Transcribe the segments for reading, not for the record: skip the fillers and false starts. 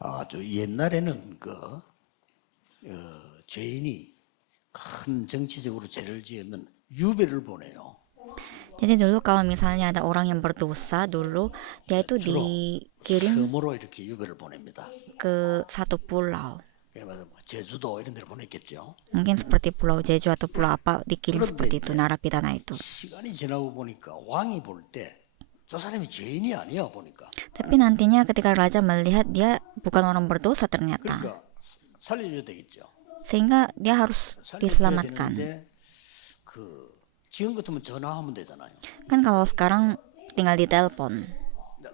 아주 옛날에는 죄인이 큰 정치적으로 죄를 지으면 유배를 보내요. Jadi dulu kalau misalnya ada orang yang berdosa dulu, dia itu 주로 dikirim 섬으로 이렇게 유배를 보냅니다. ke satu pulau. 그래서 뭐 제주도 이런 데로 보냈겠죠. Mungkin seperti Pulau Jeju atau pulau apa dikirim 그런데 seperti itu narapidana itu. 시간이 지나고 보니까 왕이 볼 때 저 사람이 죄인이 아니야 보니까. Tapi nantinya ketika raja melihat dia bukan orang berdosa ternyata. 그러니까 살려줘야 되겠죠. Sehingga dia harus 살려줘야 diselamatkan. 되는데 지금 같으면 전화하면 되잖아요. Kan kalau sekarang tinggal ditelepon.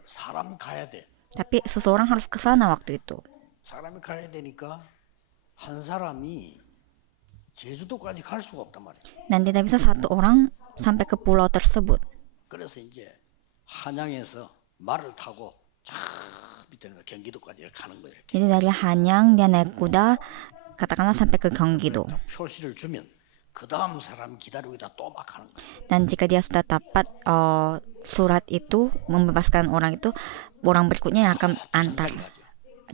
사람이 가야 돼. Tapi seseorang harus ke sana waktu itu. 사람이 가야 되니까 한 사람이 제주도까지 갈 수가 없단 말이에요. Dan tidak bisa satu orang sampai ke pulau tersebut. 그래서 이제 한양에서 말을 타고 쫙 밑에는 경기도까지 이렇게 가는 거예요. 이렇게. Jadi dari Hanyang dia naik kuda, katakanlah sampai ke Gyeonggi-do. 표시를 주면 그 다음 사람 기다리고 있다 또 막 하는 거예요. Dan jika dia sudah dapat surat itu membebaskan orang itu, orang berikutnya yang akan antar.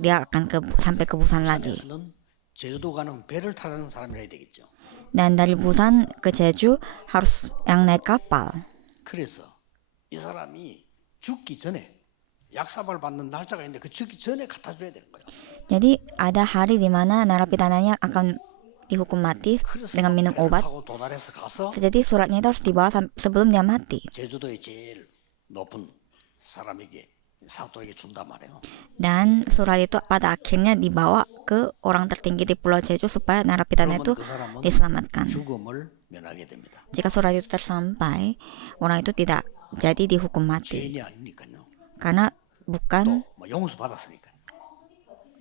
Dia akan sampai ke Busan lagi. 부산에서는 제주도 가는 배를 타는 사람이라 해야 되겠죠. Dan dari Busan ke Jeju harus yang naik kapal. 그래서 이 사람이 죽기 전에 약사발 받는 날짜가 있는데 그 죽기 전에 갖다 줘야 되는 거예요. Jadi ada hari di mana narapidananya akan dihukum mati dengan minum 배를 obat. 타고 도달해서 가서 Jadi suratnya itu harus dibawa sebelum dia mati. 제주도의 제일 높은 사람에게 사또에게 준단 말이에요. Dan surat itu pada akhirnya dibawa ke orang tertinggi di Pulau Jeju supaya narapidana itu 그러면 그 사람은 diselamatkan. 죽음을 면하게 됩니다. Jika surat itu tersampai, orang itu tidak jadi dihukum mati. 죄인이 아니니까요. Karena bukan 뭐 용서 받았으니까.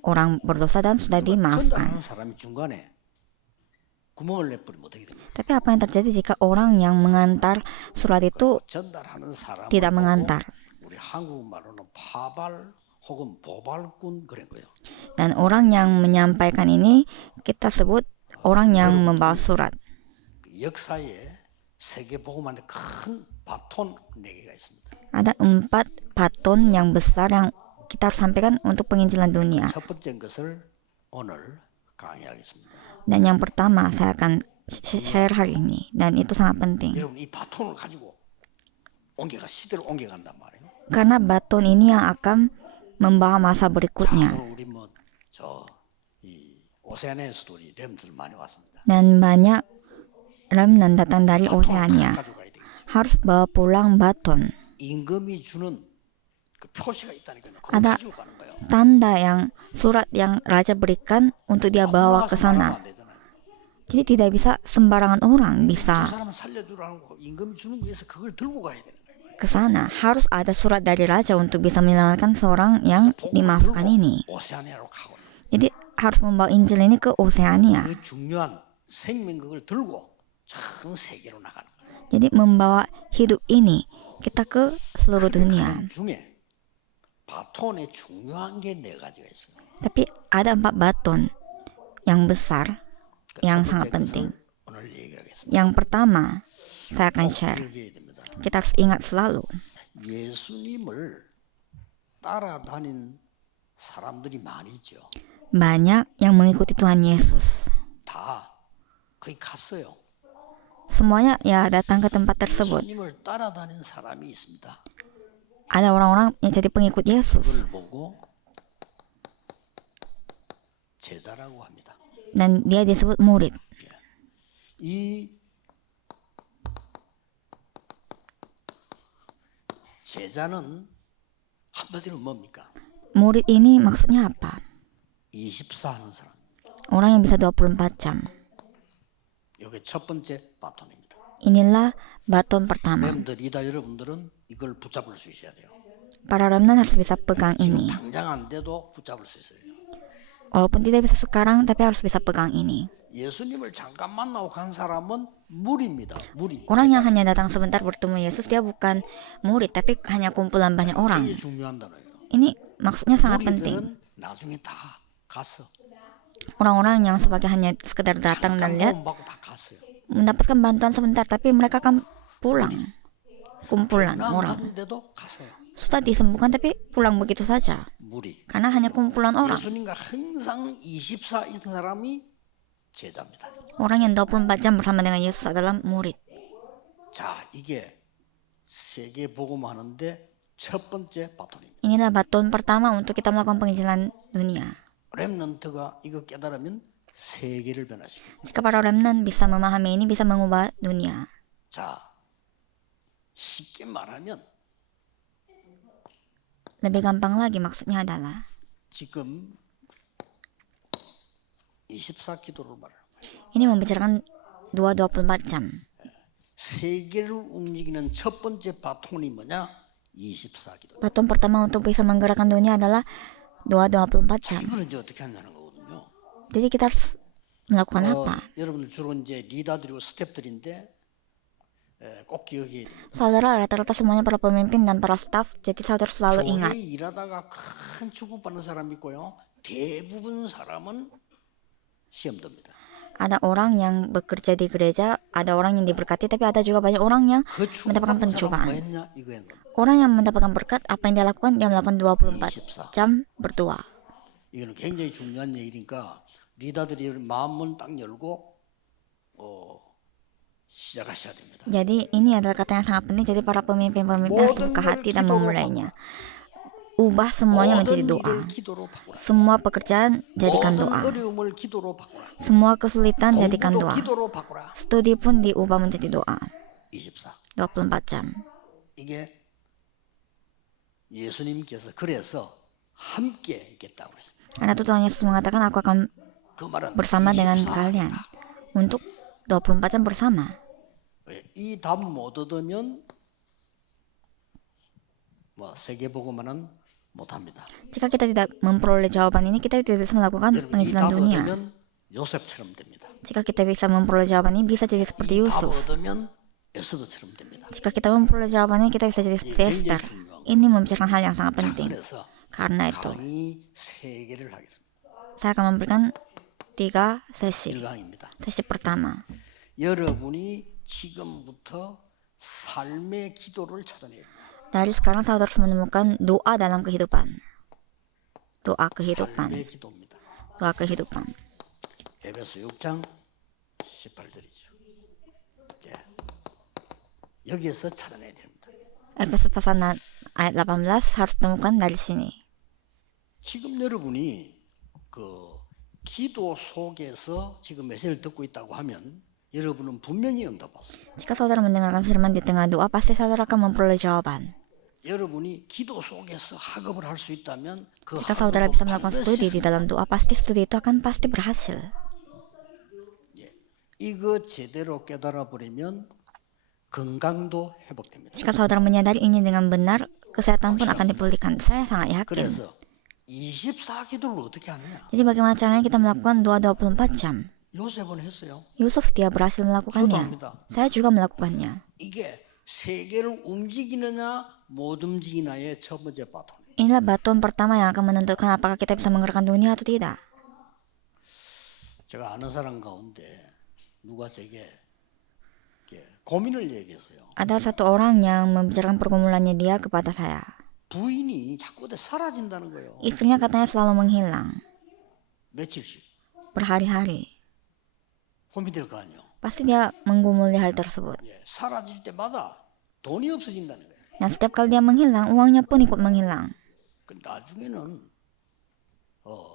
orang berdosa dan sudah dimaafkan. 전달하는 사람이 중간에 구멍을 내버리면 어떻게 됩니까? Tapi apa yang terjadi jika orang yang mengantar surat itu 전달하는 사람 tidak mengantar? 우리 한국말로는 파발 혹은 보발꾼 그런 거예요. Dan orang yang menyampaikan ini kita sebut orang yang membawa surat. 역사에 세계복음한테 큰 바톤 4개가 있습니다. Ada 4 baton yang besar yang kita harus sampaikan untuk penginjilan dunia. 첫 번째 것을 오늘 강의하겠습니다. Dan yang pertama saya akan share hari ini. Dan itu sangat penting. 여러분 이 바톤을 가지고 시대를 옮겨간단 말이에요. Karena baton ini yang akan membawa masa berikutnya. 오늘 우리 이 오세아니아에서도 우리 렘들 많이 왔습니다. Dan banyak remnant datang dari Oseania. 가져가야 되겠지. Harus bawa pulang baton. 임금이 주는 그 표시가 있다니까요. 그거 Ada 가지고 가는 거예요. tanda yang surat yang raja berikan untuk dia bawa ke sana. 안 되잖아요. Jadi tidak bisa sembarangan orang 그 bisa 사람은 살려주라는 거 임금이 주는 거에서 그걸 들고 가야 되는 거예요. ke sana. Harus ada surat dari raja untuk bisa menyelamatkan seorang yang dimaafkan ini. 오세아니아로 가고 Jadi harus membawa Injil ini ke Oseania. 그 중요한 생명극을 들고 전 세계로 나가는 거예요. Jadi membawa hidup ini kita ke seluruh dunia. 그 중에 바톤에 중요한 게 4가지가 있습니다. Tapi ada 4 baton yang besar 그 yang 첫 sangat 번째 penting. 것을 오늘 얘기하겠습니다. Yang pertama saya akan share. 기억해야 됩니다. Kita harus ingat selalu 예수님을 따라다닌 사람들이 많이 있죠. banyak yang mengikuti Tuhan Yesus. 다 거기 갔어요. Semuanya ya datang ke tempat tersebut. 예수님을 따라다닌 사람이 있습니다. Ada orang-orang yang jadi pengikut Yesus 그걸 보고 제자라고 합니다. dan dia disebut murid. 이 제자는 한마디로 뭡니까? Murid ini maksudnya apa? 24 하는 사람. Orang yang bisa 24 jam. 이게 첫 번째 바톤입니다. Inilah baton pertama. 렘들이다 여러분들은 이걸 붙잡을 수 있어야 돼요. Para remnant harus bisa pegang 지금 ini. 당장 안 돼도 붙잡을 수 있어요. Walaupun tidak bisa sekarang, tapi harus bisa pegang ini. 예수님을 잠깐 만나고 간 사람은 무리입니다. 무리. Orang yang hanya datang sebentar bertemu Yesus, dia bukan murid, tapi hanya kumpulan banyak orang. 이게 중요한 단어예요. Ini maksudnya sangat penting. 무리들은 나중에 다 갔어. Orang-orang yang sebagai hanya sekedar datang dan lihat, 도움 받고 다 갔어요. mendapatkan bantuan sebentar, tapi mereka akan pulang. Kumpulan 안 orang. 받는데도 갔어요. Sudah disembuhkan, tapi pulang begitu saja. 무리. Karena hanya kumpulan orang. 예수님과 항상 24 있던 사람이 제자입니다. Orang yang 24 jam bersama dengan Yesus adalah murid. 자, 이게 세계 복음하는데 첫 번째 바톤입니다. Inilah batuan pertama untuk kita melakukan penginjilan dunia. 렘넌트가 이거 깨달으면 세계를 변화시킵니다. Jika para remnant bisa memahami ini, bisa mengubah dunia. 자, 쉽게 말하면 Lebih gampang lagi maksudnya adalah 지금 24 기도를 말하는 거예요. ini membicarakan 24 jam. 세계를 움직이는 첫 번째 바톤이 뭐냐? 24 기도. Batuan pertama untuk bisa menggerakkan dunia adalah 24 jam. 이거는 이제 어떻게 하냐는 거거든요. Jadi kita harus melakukan apa? 여러분들 주로 이제 리더들이고 스태프들인데 꼭 기억해야 됩니다. Saudara rata-rata semuanya para pemimpin dan para staf, jadi saudara selalu ingat. 교회에 일하다가 큰 축복받는 사람이 있고요. 대부분 사람은 시험됩니다. Ada orang yang bekerja di gereja, ada orang yang diberkati, tapi ada juga banyak orang yang 그 mendapatkan 축복받는 사람은 뭐 pencobaan. 했냐 이거인 겁니다. Orang yang mendapatkan berkat, apa yang dia lakukan? Dia melakukan 24 jam berdoa. 이거는 굉장히 중요한 얘기니까 리더들이 마음문 딱 열고 시작하셔야 됩니다. Jadi ini adalah kata yang sangat penting. Jadi para pemimpin-pemimpin harus buka hati dan memulainya. Ubah semuanya menjadi 모든 doa. 일을 기도로 바꾸라. Semua pekerjaan jadikan 모든 doa. 어려움을 기도로 바꾸라. Semua kesulitan jadikan 공부도 doa. 기도로 바꾸라. Studi pun diubah menjadi doa. 24. 24 jam. 이게 예수님께서 그래서 함께 있겠다고 그랬습니다. Karena itu Tuhan Yesus mengatakan, aku akan 그 말은 bersama dengan 24 kalian. Untuk 24 jam bersama. 이 답 못 얻으면 뭐 세계 복음은 못합니다. Jika kita tidak memperoleh jawaban ini, kita tidak bisa melakukan 여러분 이 penginjilan 답 dunia. 얻으면 요셉처럼 됩니다. Jika kita bisa memperoleh jawaban ini, bisa jadi seperti 이 답 Yusuf. 얻으면 에스더처럼 됩니다. Jika kita memperoleh jawabannya, kita bisa jadi seperti Esther. Ini membicarakan hal yang sangat 자, penting. 그래서 Karena itu, 강의 3개를 하겠습니다. saya akan memberikan 3 sesi. 1강입니다. Sesi pertama, 여러분이 지금부터 삶의 기도를 찾아내야 됩니다. dari sekarang saudara harus menemukan doa dalam kehidupan. Doa kehidupan. 삶의 기도입니다. Doa kehidupan. 에베소 6장 18절이죠. 여기에서 찾아내야 됩니다. Efesus pasal ayat 18 harus temukan dari sini. 지금 여러분이 그 기도 속에서 지금 메시지를 듣고 있다고 하면 여러분은 분명히 응답받습니다. Jika saudara mendengarkan firman di tengah doa, pasti saudara akan memperoleh jawaban. 여러분이 기도 속에서 학업을 할 수 있다면 그 Jika saudara bisa 학업은 melakukan studi di dalam doa, pasti studi itu akan pasti berhasil. 이거 제대로 깨달아 버리면 건강도 회복됩니다. Jika saudara menyadari ini dengan benar, kesehatan pun akan dipulihkan. Saya sangat yakin. 그래서 24 기도를 어떻게 하느냐? Jadi bagaimana caranya kita melakukan doa 24 jam? 요셉은 했어요. Yusuf dia berhasil melakukannya. 합니다. Saya juga melakukannya. 이게 세계를 움직이느냐 못 움직이느냐의 첫 번째 바톤. Inilah batuan pertama yang akan menentukan apakah kita bisa menggerakkan dunia atau tidak. 제가 아는 사람 가운데 누가 제게 이렇게 고민을 얘기했어요. Ada satu orang yang membicarakan pergumulannya dia kepada saya. 부인이 자꾸 사라진다는 거예요. Istrinya katanya selalu menghilang. 며칠씩 Berhari-hari. 고민될 거 아니에요. Pasti dia menggumuli hal tersebut. 예, 사라질 때마다 돈이 없어진다는 거예요. Dan setiap kali dia menghilang, uangnya pun ikut menghilang. 그 나중에는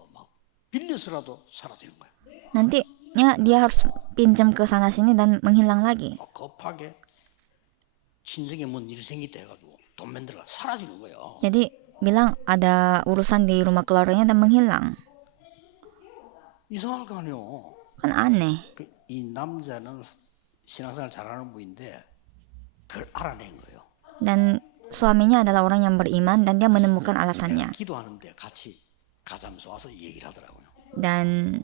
막 빌려서라도 사라지는 거예요. Nantinya dia harus pinjam ke sana sini dan menghilang lagi. 막 급하게 친정에 뭔 일이 생겼다 해가지고 돈 만들어가 사라지는 거예요. Jadi bilang ada urusan di rumah keluarganya dan menghilang. 이상할 거 아니에요. Kan aneh. 이 남자는 신앙생활 잘하는 분인데 그걸 알아낸 거예요. Dan suaminya adalah orang yang beriman dan dia menemukan alasannya. 기도하는데 같이 가자면서 와서 얘기를 하더라고요. Dan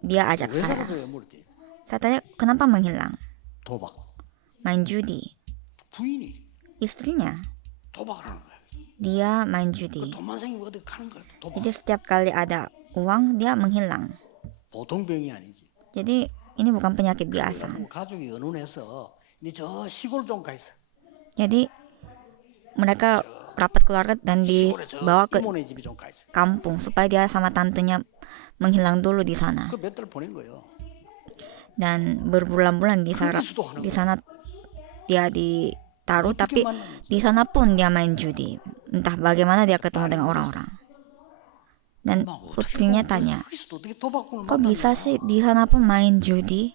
dia ajak 왜 saya. 사라져요? 물었더니 Saya tanya, kenapa menghilang? 도박. Main judi. 부인이 Istrinya, 도박을 하는 거예요. dia main judi. 돈만 생기고 어디 가는 거예요. 도박. Jadi setiap kali ada uang, dia menghilang. 보통 병이 아니지. Jadi ini bukan penyakit biasa. 가족이 의논해서 근데 저 시골 좀 가 있어. Jadi mereka rapat keluarga dan 시골에 저 dibawa ke 이모네 집이 좀 가 있어요. kampung supaya dia sama tantenya menghilang dulu di sana. 그 몇 달 보낸 거예요. Dan berbulan-bulan 거기서도 하는 di 거예요. sana dia ditaruh, 어떻게 tapi 만났는지. di sana pun dia main judi. Entah bagaimana dia ketemu dengan orang-orang. Dan 엄마, 어떻게 putrinya 그걸 tanya, 거기서도 어떻게 도박꾼을 kok bisa 만났냐? sih di sana pun main judi?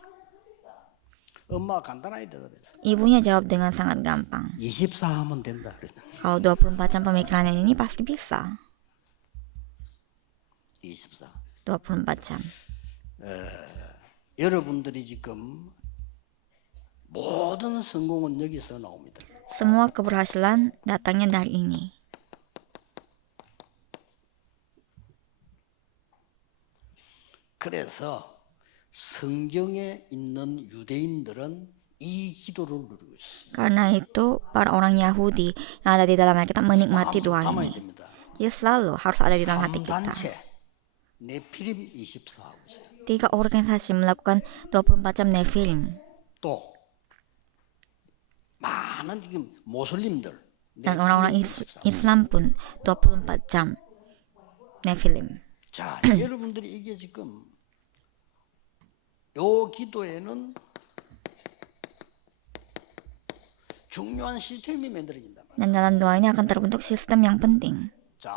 엄마가 간단하게 대답했어. Ibunya jawab dengan sangat gampang. 24 하면 된다 그랬어. Kalau 24 jam pemikiran ini pasti bisa. 24. 24 jam. 여러분들이 지금 모든 성공은 여기서 나옵니다. Semua keberhasilan datangnya dari ini. 그래서 성경에 있는 유대인들은 이 기도를 누리고 있어요. Karena itu para orang Yahudi yang ada di dalam Alkitab menikmati doa 담아야 ini. 됩니다. Jadi selalu harus ada di dalam hati kita. 3단체 네피림 24 하고 있어요. 3 organisasi melakukan 24 jam Nephilim. 또 많은 지금 모슬림들 Dan orang-orang 네피림 24. Islam pun 24 jam Nephilim. 자, 여러분들이 이게 지금 요 기도에는 중요한 시스템이 만들어진단 말이에요. Dan dalam doa ini akan terbentuk sistem yang penting. 자,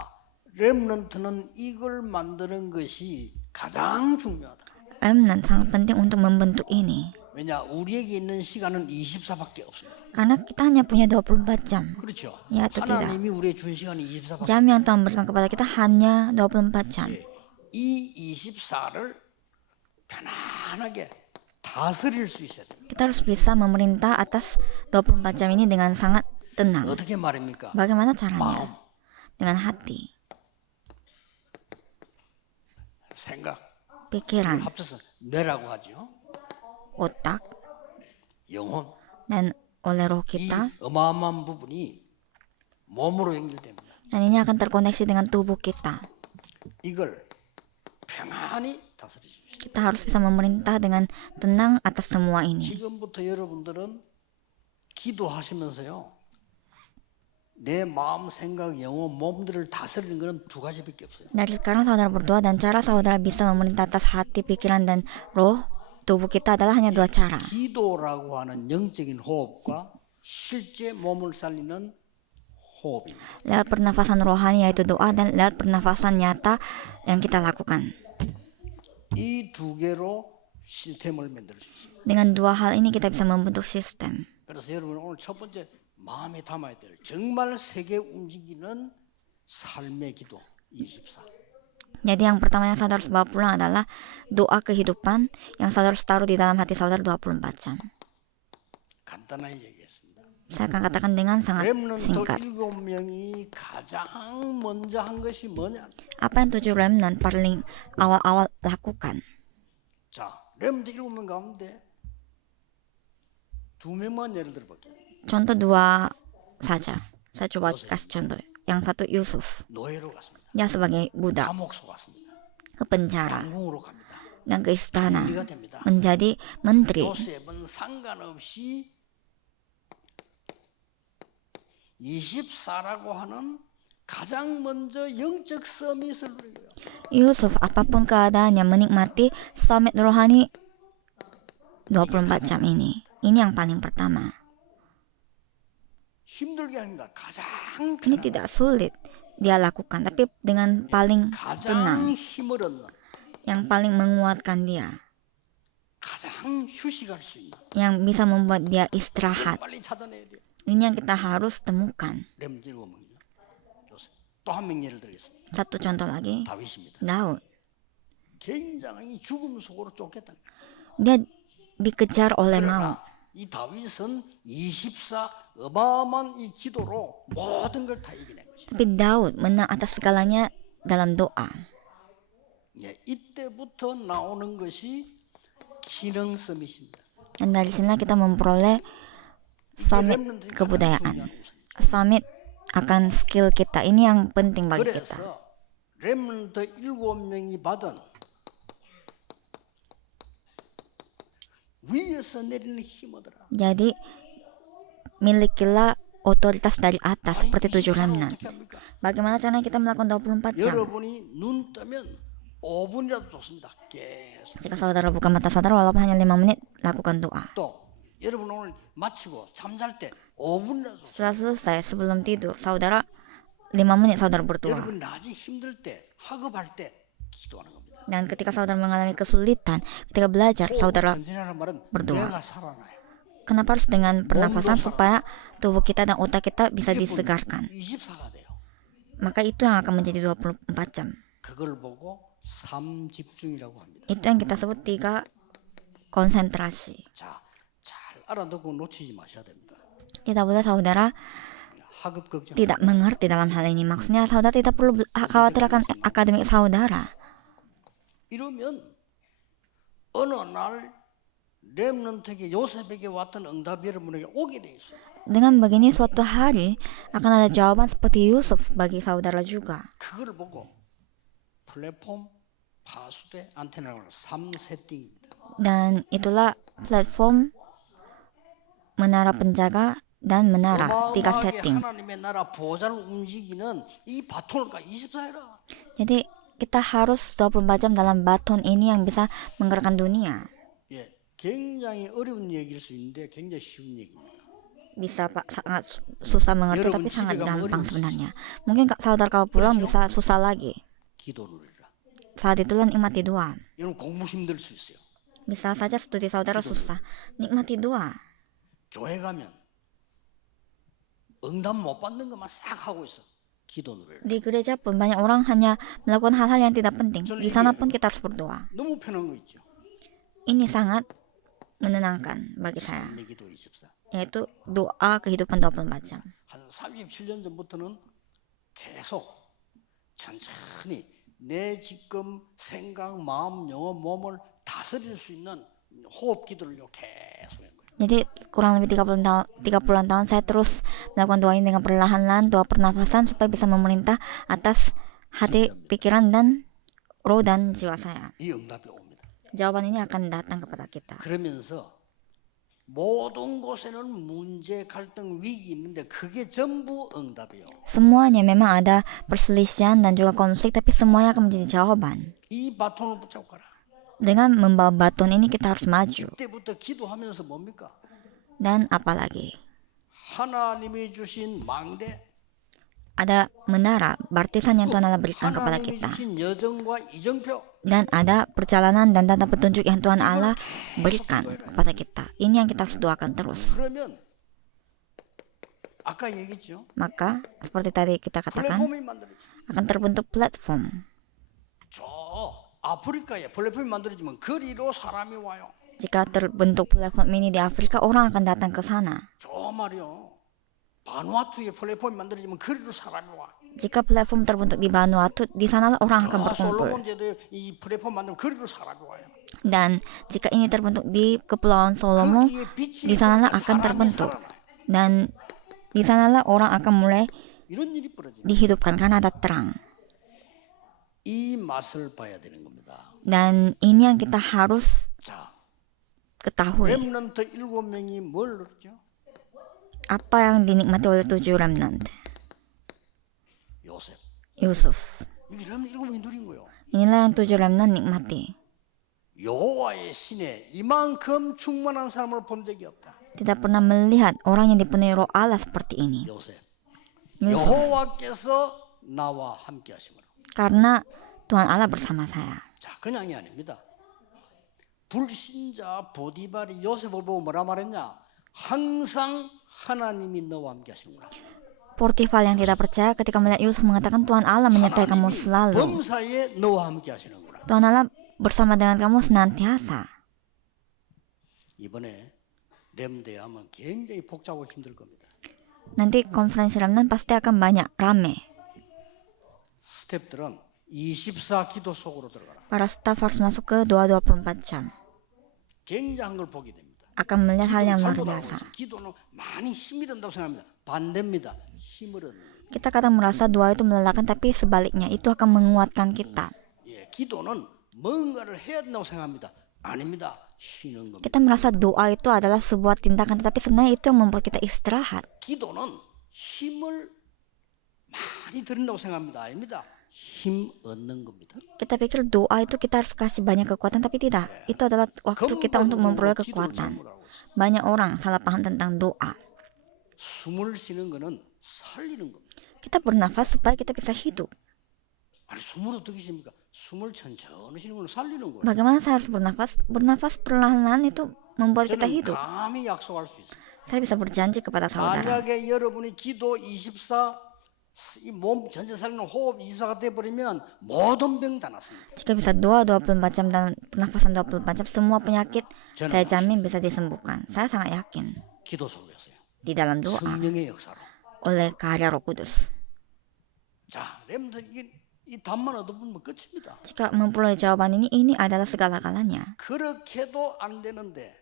렘넌트는 이걸 만드는 것이 가장 중요하다. Remnant sangat penting untuk membentuk ini. 왜냐, 우리에게 있는 시간은 24밖에 없습니다. Karena kita hanya punya 24 jam. 그렇죠. Ya atau tidak? 하나님이 우리의 준 시간이 24밖에. Jam yang Tuhan berikan kepada kita hanya 24 jam. 이 24를 편안하게 다스릴 수 있어야 됩니다. Kita harus bisa memerintah atas 24 jam ini dengan sangat tenang. 어떻게 말입니까? Bagaimana 마음, caranya? Dengan hati, 생각, pikiran, 합쳐서 뇌라고 하죠. otak, 영혼. dan oleh roh 이 kita. 어마어마한 부분이 몸으로 연결됩니다. Dan ini akan terkoneksi dengan tubuh kita. 이걸 평안히 다스리십시오. Kita harus bisa memerintah dengan tenang atas semua ini. 지금부터 여러분들은 기도하시면서요. 내 마음, 생각, 영혼, 몸들을 다스리는 것은 두 가지밖에 없어요. Dari sekarang saudara berdoa dan cara saudara bisa memerintah atas hati, pikiran, dan roh tubuh kita adalah hanya 2 cara. 기도라고 하는 영적인 호흡과 실제 몸을 살리는 호흡입니다. Lewat pernafasan rohani yaitu doa dan lewat pernafasan nyata yang kita lakukan. 이 두 개로 시스템을 만들 수 있습니다. Dengan 2 hal ini kita bisa membentuk sistem. 그래서 여러분 오늘 첫 번째 마음에 담아야 될 정말 세계 움직이는 삶의 기도 24. Jadi yang pertama yang saudara harus bawa pulang adalah doa kehidupan yang saudara harus taruh di dalam hati saudara 24 jam. 간단하게 얘기했습니다. Saya akan katakan dengan sangat 렘넌트 singkat. 7명이 가장 먼저 한 것이 뭐냐? Apa yang 7 remnant paling awal-awal lakukan? 자, 렘넌트 7명 가운데 2명만 예를 들어볼게요. Contoh 2 saja. Saya coba kasih contoh. Yang satu Yusuf. 노예로 갔습니다. Dia sebagai budak 감옥소 갔습니다. ke penjara 왕궁으로 갑니다. dan ke istana 이가 됩니다. menjadi menteri. 요셉은 상관없이 24라고 하는 가장 먼저 영적 서밋을 누린 거예요. Yusuf apapun keadaannya menikmati summit rohani 24 jam ini. Ini yang paling pertama. 힘들게 하니까 가장 Ini tidak sulit dia lakukan, tapi dengan paling tenang, 가장 힘을 얻는 yang paling menguatkan dia, 가장 휴식할 수 있는 yang bisa membuat dia istirahat. 빨리 찾아내야 돼요. Ini yang kita harus temukan. 렘넌트 7명이요. 또 한 명 예를 들겠습니다. Satu contoh lagi, 다윗입니다. Daud. 굉장히 죽음 속으로 쫓겼다. Dia dikejar oleh maut. 그러나 이 다윗은 24 어마어마한 이 기도로 모든 걸 다 이겨낸 것이다. Tapi Daud menang atas segalanya dalam doa. 예, 이때부터 나오는 것이 기능 서밋입니다. Dan dari sinilah kita memperoleh summit kebudayaan. Summit akan skill kita. Ini yang penting bagi kita. 그래서 렘넌트 7명이 받은 위에서 내리는 힘 얻어라. Jadi milikilah otoritas dari atas 아니, seperti 7 24시간 remnant. 어떻게 합니까? Bagaimana caranya kita melakukan 24 jam? 여러분이 눈 뜨면 5분이라도 좋습니다. 계속. Jika saudara buka mata saudara walaupun hanya 5 menit, lakukan doa. 또 여러분 오늘 마치고 잠잘 때 5분이라도 좋습니다. Setelah selesai, sebelum tidur, saudara 5 menit saudara berdoa. 여러분 낮에 힘들 때, 학업할 때 기도하는 겁니다. Dan ketika saudara mengalami kesulitan, ketika belajar, saudara 전진하는 말은 berdoa. 내가 살아나요. Kenapa harus dengan pernafasan supaya tubuh kita dan otak kita bisa 이게 disegarkan? 24가 돼요. Maka itu yang akan menjadi 24 jam. 그걸 보고 삼집중이라고 합니다. Itu yang kita sebut 3 konsentrasi. 자, 잘 알아듣고 놓치지 마셔야 됩니다. Tidak boleh saudara 학업 걱정. tidak mengerti dalam hal ini. Maksudnya saudara tidak perlu khawatir akan akademik saudara. 이러면 어느 날 렘넌트에게 요셉에게 왔던 응답이 여러분에게 오게 돼 있어요. Dengan begini suatu hari akan ada jawaban seperti Yusuf bagi saudara juga. 그걸 보고 플랫폼, 파수대, 안테나를 3세팅입니다. Dan itulah platform menara penjaga dan menara 3 어마어마하게 setting. 하나님의 나라 보좌를 움직이는 이 바통을까 24해라. Jadi kita harus 24 jam dalam baton ini yang bisa menggerakkan dunia. 예, 굉장히 어려운 얘기일 수 있는데 굉장히 쉬운 얘기입니다. Bisa Pak sangat susah mengerti tapi sangat gampang sebenarnya. Mungkin saudara kau pulang bisa susah lagi. 기도 누리라. Saat itulah nikmati doa. 여러분 공부 힘들 수 있어요. Bisa saja studi saudara susah. Nikmati doa. 교회 가면 응답 못 받는 것만 싹 하고 있어. 기도 누리라. Di gereja pun banyak orang hanya melakukan hal-hal yang tidak penting. Di sana pun kita harus berdoa. 너무 편한 거 있죠. Ini sangat menenangkan bagi saya. 내 기도 24. Yaitu doa kehidupan 24 jam. 한 37년 전부터는 계속 천천히 내 지금 생각, 마음, 영혼, 몸을 다스릴 수 있는 호흡 기도를요 계속 한 거예요. Jadi kurang lebih 30 tahun saya terus melakukan doa ini dengan perlahan-lahan, doa pernafasan supaya bisa memerintah atas hati, pikiran dan roh dan jiwa saya. 이 응답이 옵니다. Jawaban ini akan datang kepada kita. 그러면서 모든 곳에는 문제, 갈등, 위기 있는데 그게 전부 응답이에요. Semuanya memang ada perselisihan dan juga konflik, tapi semuanya akan menjadi jawaban. 이 바톤을 붙잡고 가라. Dengan membawa baton ini kita harus maju. 이때부터 기도하면서 뭡니까? Dan apalagi 하나님이 주신 망대, ada menara, baptisan yang Tuhan Allah berikan kepada 하나님이 kita. 주신 여정과 이정표. Dan ada perjalanan dan tanda petunjuk yang Tuhan Allah berikan kepada kita. Ini yang kita harus doakan terus. 그러면 아까 얘기했죠. Maka seperti tadi kita katakan 플랫폼이 만들어지. akan terbentuk platform. 저 아프리카에 플랫폼이 만들어지면 거리로 사람이 와요. Jika terbentuk platform ini di Afrika, orang akan datang ke sana. 저 말이요. 바누아투에 플랫폼이 만들어지면 거리로 사람이 와. Jika platform terbentuk di Vanuatu, di sanalah orang akan 저 berkumpul. 솔로몬 제도에 이 플랫폼 만들면 거리로 사람이 와요. Dan jika ini terbentuk di Kepulauan Salomo, 거기에 빛이 di sanalah 있으면 akan 사람이 terbentuk. 살아나요. Dan di sanalah orang akan mulai 이런 일이 벌어집니다. dihidupkan karena ada terang. 이 맛을 봐야 되는 겁니다. Dan ini yang kita harus 자, ketahui. 렘넌트 7명이 뭘 누렸죠? Apa yang dinikmati oleh 7 remnant? 요셉. Yusuf. 이게 렘넌트 7명이 누린 거예요. Inilah yang 7 remnant nikmati. 여호와의 신에 이만큼 충만한 사람을 본 적이 없다. Tidak pernah melihat orang yang dipenuhi roh Allah seperti ini. 요셉. Yusuf. 여호와께서 나와 함께 하심으로. Karena Tuhan Allah bersama saya. 자, 그냥이 아닙니다. 불신자 보디발이 요셉을 보고 뭐라 말했냐? 항상 하나님이 너와 함께 하시는구나. Portifal yang tidak percaya ketika melihat Yusuf mengatakan Tuhan Allah menyertai kamu 하나님이 selalu. 범사에 너와 함께 하시는구나. Tuhan Allah bersama dengan kamu senantiasa. 이번에 렘대 하면 굉장히 복잡하고 힘들 겁니다. Nanti konferensi remnant pasti akan banyak, rame. 스텝들은 24 기도 속으로 들어가라. Para staf harus masuk ke doa 24 jam. 굉장한 걸 보게 됩니다. Akan melihat hal yang luar 잘못하고 biasa. 있어요. 기도는 많이 힘이 든다고 생각합니다. 반대입니다. 힘을 얻는 거예요. Kita kadang merasa doa itu melelahkan, tapi sebaliknya itu akan menguatkan kita. 예, 기도는 뭔가를 해야 된다고 생각합니다. 아닙니다. 쉬는 겁니다. Kita merasa doa itu adalah sebuah tindakan, tetapi sebenarnya itu yang membuat kita istirahat. 기도는 힘을 많이 드린다고 생각합니다. 아닙니다. 힘 얻는 겁니다. Kita pikir doa itu kita harus kasih banyak kekuatan, tapi tidak. Itu adalah waktu kita untuk memperoleh 기도를 kekuatan. 잘못하고 있어요. Banyak orang salah paham tentang doa. 숨을 쉬는 거는 살리는 겁니다. Kita bernafas supaya kita bisa hidup. 아니 숨을 어떻게 쉽니까? 숨을 천천히 쉬는 걸 살리는 거예요. Bagaimana saya harus bernafas? Bernafas perlahan-lahan itu membuat kita 저는 hidup. 감히 약속할 수 있습니다. Saya bisa berjanji kepada saudara. 만약에 여러분이 기도 24, 이 몸 전체 살리는 호흡 24가 돼버리면 모든 병 다 났습니다. Jika bisa doa 24 jam dan pernafasan 24 jam, semua penyakit saya jamin bisa disembuhkan. Saya sangat yakin 기도 속에서요. di dalam doa 성령의 역사로. oleh karya Roh Kudus. 자, 여러분들 이 답만 얻어보면 끝입니다. Jika memperoleh jawaban ini adalah segala-galanya. 그렇게도 안 되는데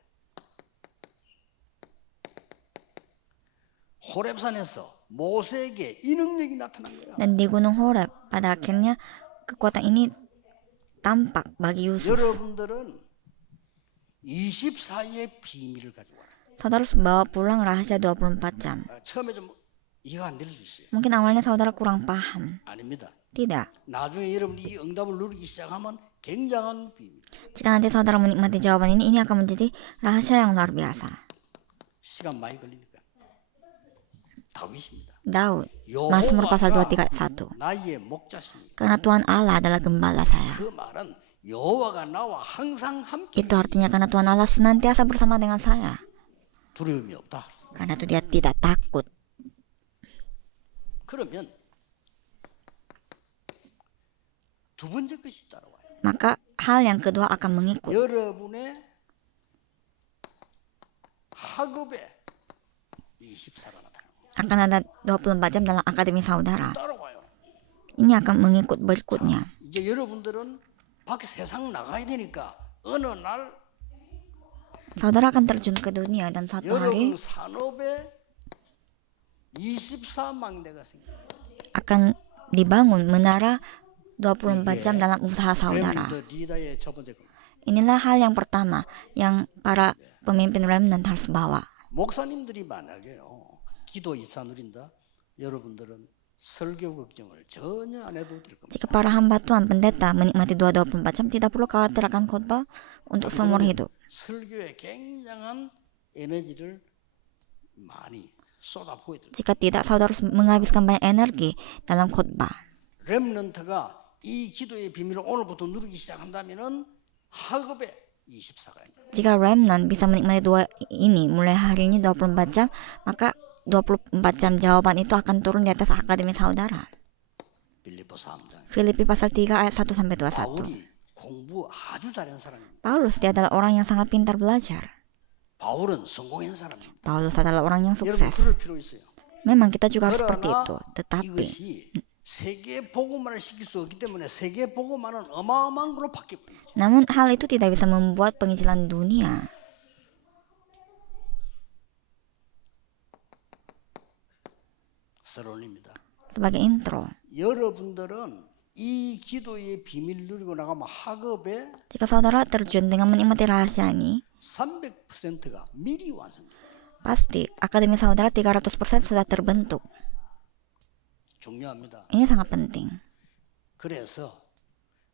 호렙산에서 모세에게 이 능력이 나타난 거야. Dan di Gunung Horeb, pada akhirnya kekuatan ini tampak bagi Yusuf. 여러분들은 24의 비밀을 가지고 와라. Saudara harus bawa pulang rahasia 24 jam. 처음에 좀 이해가 안 될 수 있어요. Mungkin awalnya saudara kurang paham. 아닙니다. Tidak. 나중에 여러분이 이 응답을 누리기 시작하면 굉장한 비밀. Jika nanti saudara menikmati jawaban ini akan menjadi rahasia yang luar biasa. 시간 많이 걸리니까. 다윗입니다. Daud, Mazmur pasal 23 ayat 1. 나의 목자십니다. Karena Tuhan Allah adalah gembala saya. 그 말은 여호와가 나와 항상 함께 Itu artinya karena Tuhan Allah senantiasa bersama dengan saya. 두려움이 없다. Karena itu dia tidak takut. 그러면 두 번째 것이 따라와요. Maka hal yang kedua akan mengikut. 여러분의 학업에 24가 나타나요. Akan ada 24 jam dalam akademi saudara. 따라와요. Ini akan mengikut berikutnya. 이제 여러분들은 밖에 세상 나가야 되니까 어느 날 Saudara akan terjun ke dunia dan suatu hari 여러분 산업에 24망대가 생겨요. akan dibangun menara 24 jam dalam usaha saudara. 레몬드 리더의 첫 번째 겁니다. Inilah hal yang pertama yang para pemimpin remnant harus bawa. 목사님들이 만약에요 기도 24 누린다 여러분들은 설교 걱정을 전혀 안 해도 될 겁니다. Jika para hamba Tuhan pendeta menikmati 24 jam, tidak perlu khawatir akan khotbah untuk seumur hidup. 설교에 굉장한 에너지를 많이 쏟아부어야 됩니다. Jika tidak, saudara harus menghabiskan banyak energi dalam khotbah. 렘넌트가 이 기도의 비밀을 오늘부터 누리기 시작한다면은 학업에 24가 있는. Jika remnant bisa menikmati dua ini mulai hari ini 24 jam, maka 24 jam jawaban itu akan turun di atas akademi saudara. 빌립보서 3장. Filipi pasal 3 ayat 1 sampai 21. 바울이 공부 아주 잘한 사람입니다. Paulus dia adalah orang yang sangat pintar belajar. 바울은 성공한 사람입니다. Paulus adalah orang yang 여러분 sukses. 그럴 필요 있어요. Memang kita juga harus seperti 그러나 itu. Tetapi 이것이 세계 보고만을 시킬 수 없기 때문에 세계 보고만은 어마어마한 걸로 바뀌고 있죠. namun hal itu tidak bisa membuat penginjilan dunia. 서론입니다. Sebagai intro, 여러분들은 이 기도의 비밀 누리고 나가면 학업에 jika saudara terjun dengan menikmati rahasia ini, 300%가 미리 완성돼요. pasti akademi saudara 300% sudah terbentuk. 중요합니다. Ini sangat penting. 그래서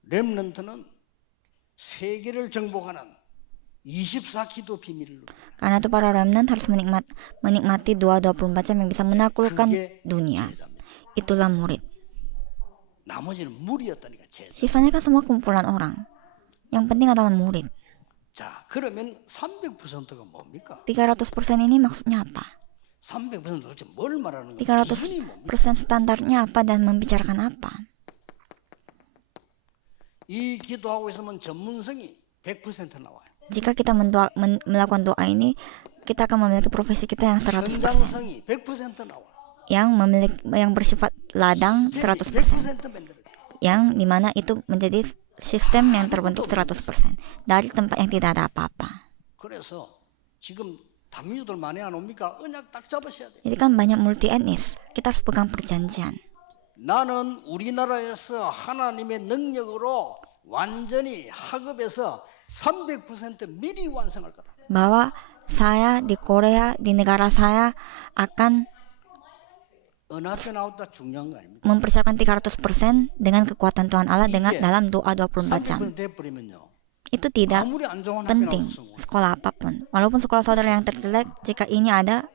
렘넌트는 세계를 정복하는 24 기도 비밀을 누려요. Karena itu para remnant harus menikmati 24 jam yang bisa menaklukkan dunia. Itulah murid. 나머지는 무리였다니까 제자. Sisanya kan semua kumpulan orang. Yang penting adalah murid. 자, 그러면 300%가 뭡니까? 300% ini maksudnya apa? 300% 도대체 뭘 말하는 거야? 300% 기준이 뭡니까? standarnya apa dan membicarakan apa? 이 기도하고 있으면 전문성이 100% 나와요. Jika kita melakukan doa ini, kita akan memiliki profesi kita yang 100%. 성장성이 100% 나와. Yang bersifat ladang 100%. 100% 만들어요. Yang dimana itu menjadi sistem yang terbentuk 100% dari tempat yang tidak ada apa-apa. 그래서 지금 단민주들 많이 안 옵니까? 언약 딱 잡으셔야 돼요. Jadi kan banyak multi etnis. Kita harus pegang perjanjian. 나는 우리나라에서 하나님의 능력으로 완전히 학업에서 300% 미리 완성할 거다. Bahwa saya di Korea, di negara saya akan 은하께 나왔다 중요한 거 아닙니까? mempersiapkan 300% dengan kekuatan Tuhan Allah dengan dalam doa 24 jam. 30% 돼버리면요. Itu tidak 아무리 안 좋은 학교 penting 나왔어. sekolah apapun. Walaupun sekolah saudara yang terjelek, jika ini ada,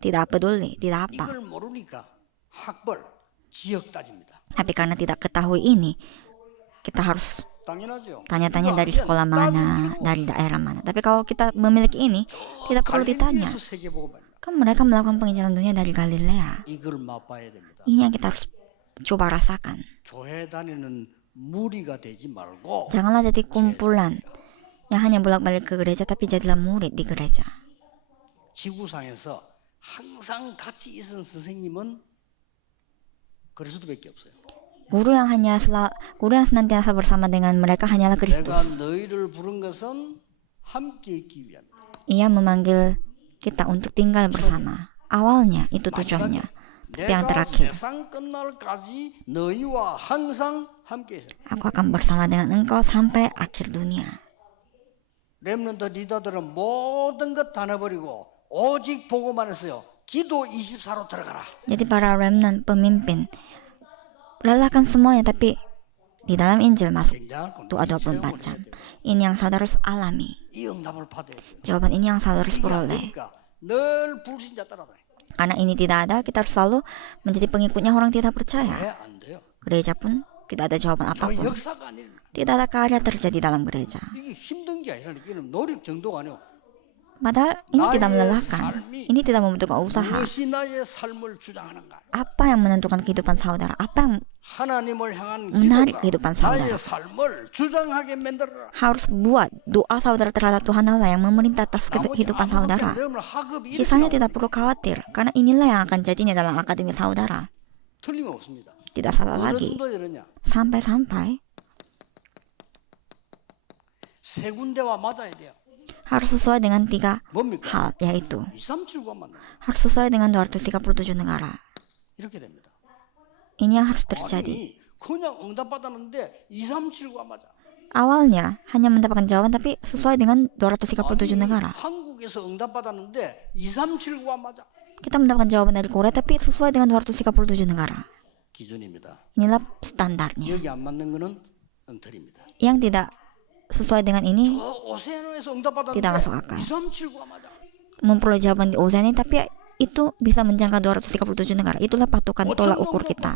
tidak peduli, tidak apa. 이걸 모르니까 학벌, 지역 따집니다. Tapi karena tidak ketahui ini, kita harus 당연하죠. tanya-tanya dari sekolah mana, dari daerah mana. Tapi kalau kita memiliki ini, tidak perlu ditanya. 갈릴리에서 세계복음 알려. Kan mereka melakukan penginjilan dunia dari Galilea. 이걸 맛봐야 됩니다. Ini yang kita harus coba rasakan. 교회 다니는 무리가 되지 말고 Janganlah jadi kumpulan yang hanya bolak-balik ke gereja, tapi jadilah murid di gereja. 지구상에서 항상 같이 있은 선생님은 그리스도밖에 없어요. Guru yang senantiasa bersama dengan mereka hanyalah 내가 Kristus. 너희를 부른 것은 함께 있기 위함이다. Ia memanggil kita untuk tinggal bersama. Awalnya itu tujuannya. Tapi yang 내가 terakhir, 세상 끝날까지 너희와 항상 함께 있어. aku akan bersama dengan engkau sampai akhir dunia. 렘넌트 리더들은 모든 것 다 내버리고 오직 보고만 했어요. 기도 24로 들어가라. Jadi para remnant pemimpin relakan semuanya, tapi di dalam Injil masuk 굉장할 겁니다. doa 24 jam. Ini yang saudara harus alami. 이 응답을 받아야 돼요. Jawaban ini yang saudara harus peroleh. 그러니까 늘 불신자 따라다니. Karena ini tidak ada, kita harus selalu menjadi pengikutnya orang tidak percaya. 왜안 돼요? Gereja pun tidak ada jawaban 저 apapun. 역사가 아니라 Tidak ada karya terjadi dalam gereja. 이게 힘든 게 아니라 이게는 노력 정도가 아니고 Padahal ini tidak melelahkan. Ini tidak membutuhkan usaha. 무엇이 나의 삶을 주장하는가? Apa yang menentukan kehidupan saudara? Apa yang 하나님을 향한 menarik 기도가 kehidupan saudara? 나의 삶을 주장하게 만들어라. Harus buat doa saudara terhadap Tuhan Allah yang memerintah atas kehidupan saudara. Sisanya tidak perlu khawatir, karena inilah yang akan jadinya dalam akademi saudara. 틀림없습니다. Tidak salah 어느 lagi. 정도 되느냐? Sampai-sampai 세 군데와 맞아야 돼요. harus sesuai dengan 3 뭡니까? hal, yaitu 237과 맞는 harus sesuai dengan 237 negara. 이렇게 됩니다. Ini yang harus terjadi. 아니 그냥 응답 받았는데 237과 맞아. Awalnya hanya mendapatkan jawaban, tapi sesuai dengan 237 negara. 한국에서 응답 받았는데 237과 맞아. Kita mendapatkan jawaban dari Korea, tapi sesuai dengan 237 negara. 기준입니다. Inilah standarnya. 여기 안 맞는 거는 엉터리입니다. Yang tidak sesuai dengan ini 오세아노에서 응답 받았는데 tidak masuk akal. 237과 맞아. Memperoleh jawaban di Oceania, tapi itu bisa menjangkau 237 negara. Itulah patokan tolak ukur kita.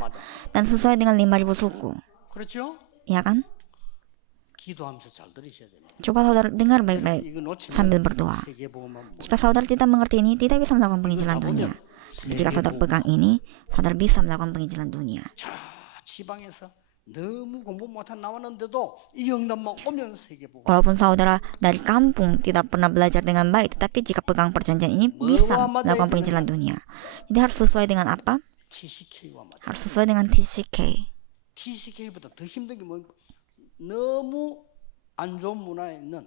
Dan sesuai dengan 5.000 suku. 그렇죠? Ya kan? 기도하면서 잘 들으셔야 됩니다. Coba saudara dengar baik-baik 이거 놓치면 sambil berdoa. 세계복음만 Jika saudara tidak mengerti ini, tidak bisa melakukan penginjilan dunia. Tapi jika saudara pegang ini, saudara bisa melakukan penginjilan dunia. 저 지방에서 너무 공부 못한 나왔는데도 이 응답만 오면 세계복음. Walaupun saudara dari kampung tidak pernah belajar dengan baik, tetapi jika pegang perjanjian ini bisa melakukan penginjilan dunia. Jadi harus sesuai dengan apa? TCK와 맞아. Harus sesuai dengan TCK. TCK보다 더 힘든 게 뭐? 너무 안 좋은 문화에 있는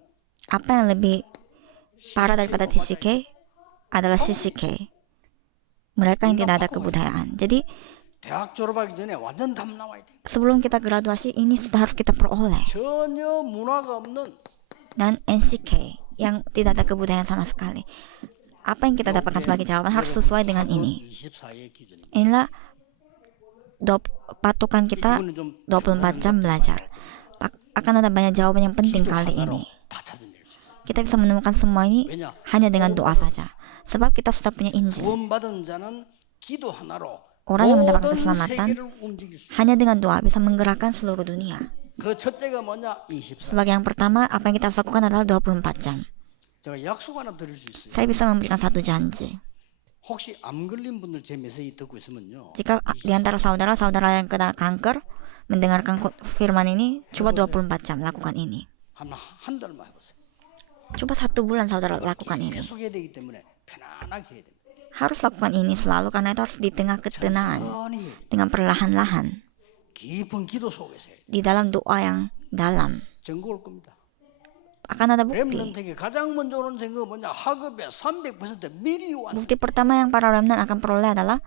Apa yang lebih parah daripada TCK adalah CCK. Mereka yang tidak ada kebudayaan. Jadi 대학 졸업하기 전에 완전 답 나와야 돼. sebelum kita graduasi, ini sudah harus kita peroleh. 전혀 문화가 없는 Dan NCK yang tidak ada kebudayaan sama sekali. Apa yang kita dapatkan sebagai jawaban harus sesuai dengan ini. 24의 기준입니다. Inilah patokan kita 이거는 좀 24 jam belajar. Akan ada banyak jawaban yang penting kali 하나로 ini. 다 찾아낼 수 있어요. Kita bisa menemukan semua ini hanya dengan doa saja. Sebab kita sudah punya Injil. 구원받은 자는 기도 하나로 Orang yang mendapatkan 모든 keselamatan 세계를 움직일 수 있어요. hanya dengan doa bisa menggerakkan seluruh dunia. 그 첫째가 뭐냐? 24. Sebagai yang pertama, apa yang kita harus lakukan adalah 24 jam. 제가 약속 하나 드릴 수 있어요. Saya bisa memberikan satu janji. 혹시 암 걸린 분들 제 메시지 듣고 있으면요. Jika di antara saudara-saudara yang kena kanker mendengarkan firman ini, coba 24 jam lakukan ini. 한 달만 해보세요. Coba 1 bulan saudara lakukan ini. 계속 해야 되기 때문에 편안하게 해야 됩니다. Harus lakukan ini selalu karena itu harus di tengah ketenangan, 천천히 해야 돼요. dengan perlahan-lahan, 깊은 기도 속에서 해야 돼요. di dalam doa yang dalam. 증거 올 겁니다. Akan ada bukti. 렘넌트에게 가장 먼저 오는 증거가 뭐냐? 학업에 300% 미리 완성. Bukti pertama yang para remnant akan peroleh adalah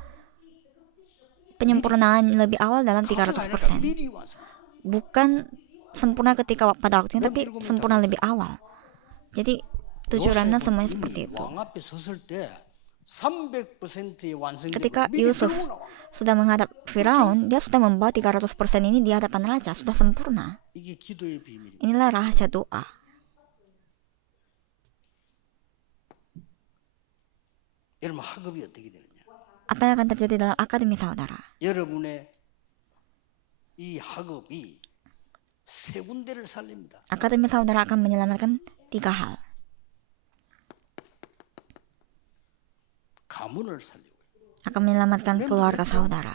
penyempurnaan lebih awal dalam 300%. 미리 완성. Bukan sempurna ketika pada waktunya, tapi sempurna lebih awal. Jadi 7 remnant semuanya seperti itu. 왕 앞에 섰을 때 300%의 완성되고 Ketika 미리 Yusuf 들고 나와. sudah menghadap Firaun, dia sudah membawa 300% ini di hadapan raja, sudah sempurna. 이게 기도의 비밀입니다. Inilah rahasia doa. 여러분 학업이 어떻게 되느냐? Apa yang akan terjadi dalam akademi saudara? 여러분의 이 학업이 세 군데를 살립니다. Akademi saudara akan menyelamatkan 3 hal. 가문을 살리고 Akan menyelamatkan keluarga saudara.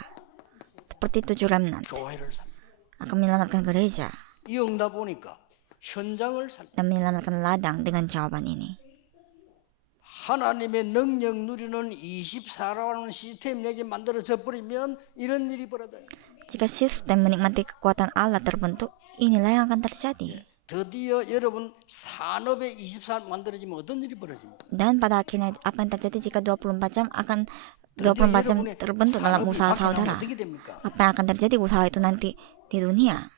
Seperti 7 remnant. 교회를 살리고 Akan menyelamatkan gereja. 이 응답 보니까 현장을 살리고 Dan menyelamatkan ladang dengan jawaban ini. 하나님의 능력 누리는 24라는 시스템이 내게 만들어져 버리면 이런 일이 벌어져요. Jika sistem menikmati kekuatan Allah terbentuk, inilah yang akan terjadi. 드디어 여러분 산업의 24 만들어지면 어떤 일이 벌어집니까? Dan pada akhirnya apa yang terjadi jika 24 jam akan 24 jam terbentuk dalam usaha saudara? 어떻게 됩니까? Apa yang akan terjadi usaha itu nanti di dunia?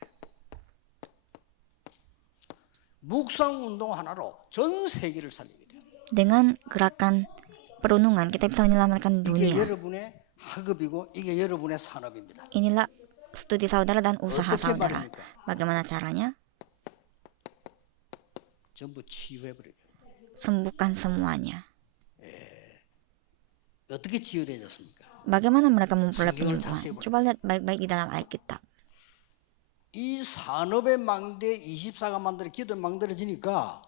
묵상 운동 하나로 전 세계를 살리게 돼요. Dengan gerakan perundungan kita bisa menyelamatkan 이게 dunia. 여러분의 학업이고 이게 여러분의 산업입니다. Inilah studi saudara dan usaha 어떻게 saudara. 말입니까? Bagaimana caranya? 전부 치유해 버려요. Sembuhkan semuanya. 어떻게 치유되졌습니까? Bagaimana mereka memperoleh 성경을 penyembuhan? 자세히 보라. Coba lihat baik-baik di dalam Alkitab. 이 산업의 망대 24가 기도 만들어지니까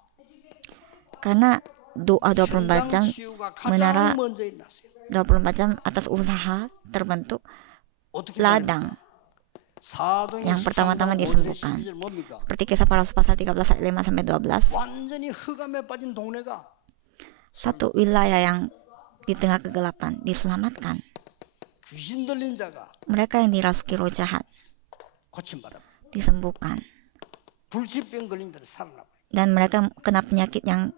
Karena doa 24 jam, 현장 치유가 menara 가장 먼저 일어났어요. 24 jam atas usaha terbentuk 어떻게 ladang. 사도행 yang pertama-tama 13장 5절의 disembuhkan. 12절 뭡니까? Seperti kisah para rasul pasal 13 ayat 5 sampai 12. 완전히 흑암에 빠진 동네가 Satu wilayah yang di tengah kegelapan diselamatkan. 귀신 들린 자가 Mereka yang dirasuki roh jahat 고침받아 disembuhkan. 불치병 걸린 자들 살아나. Dan mereka kena penyakit yang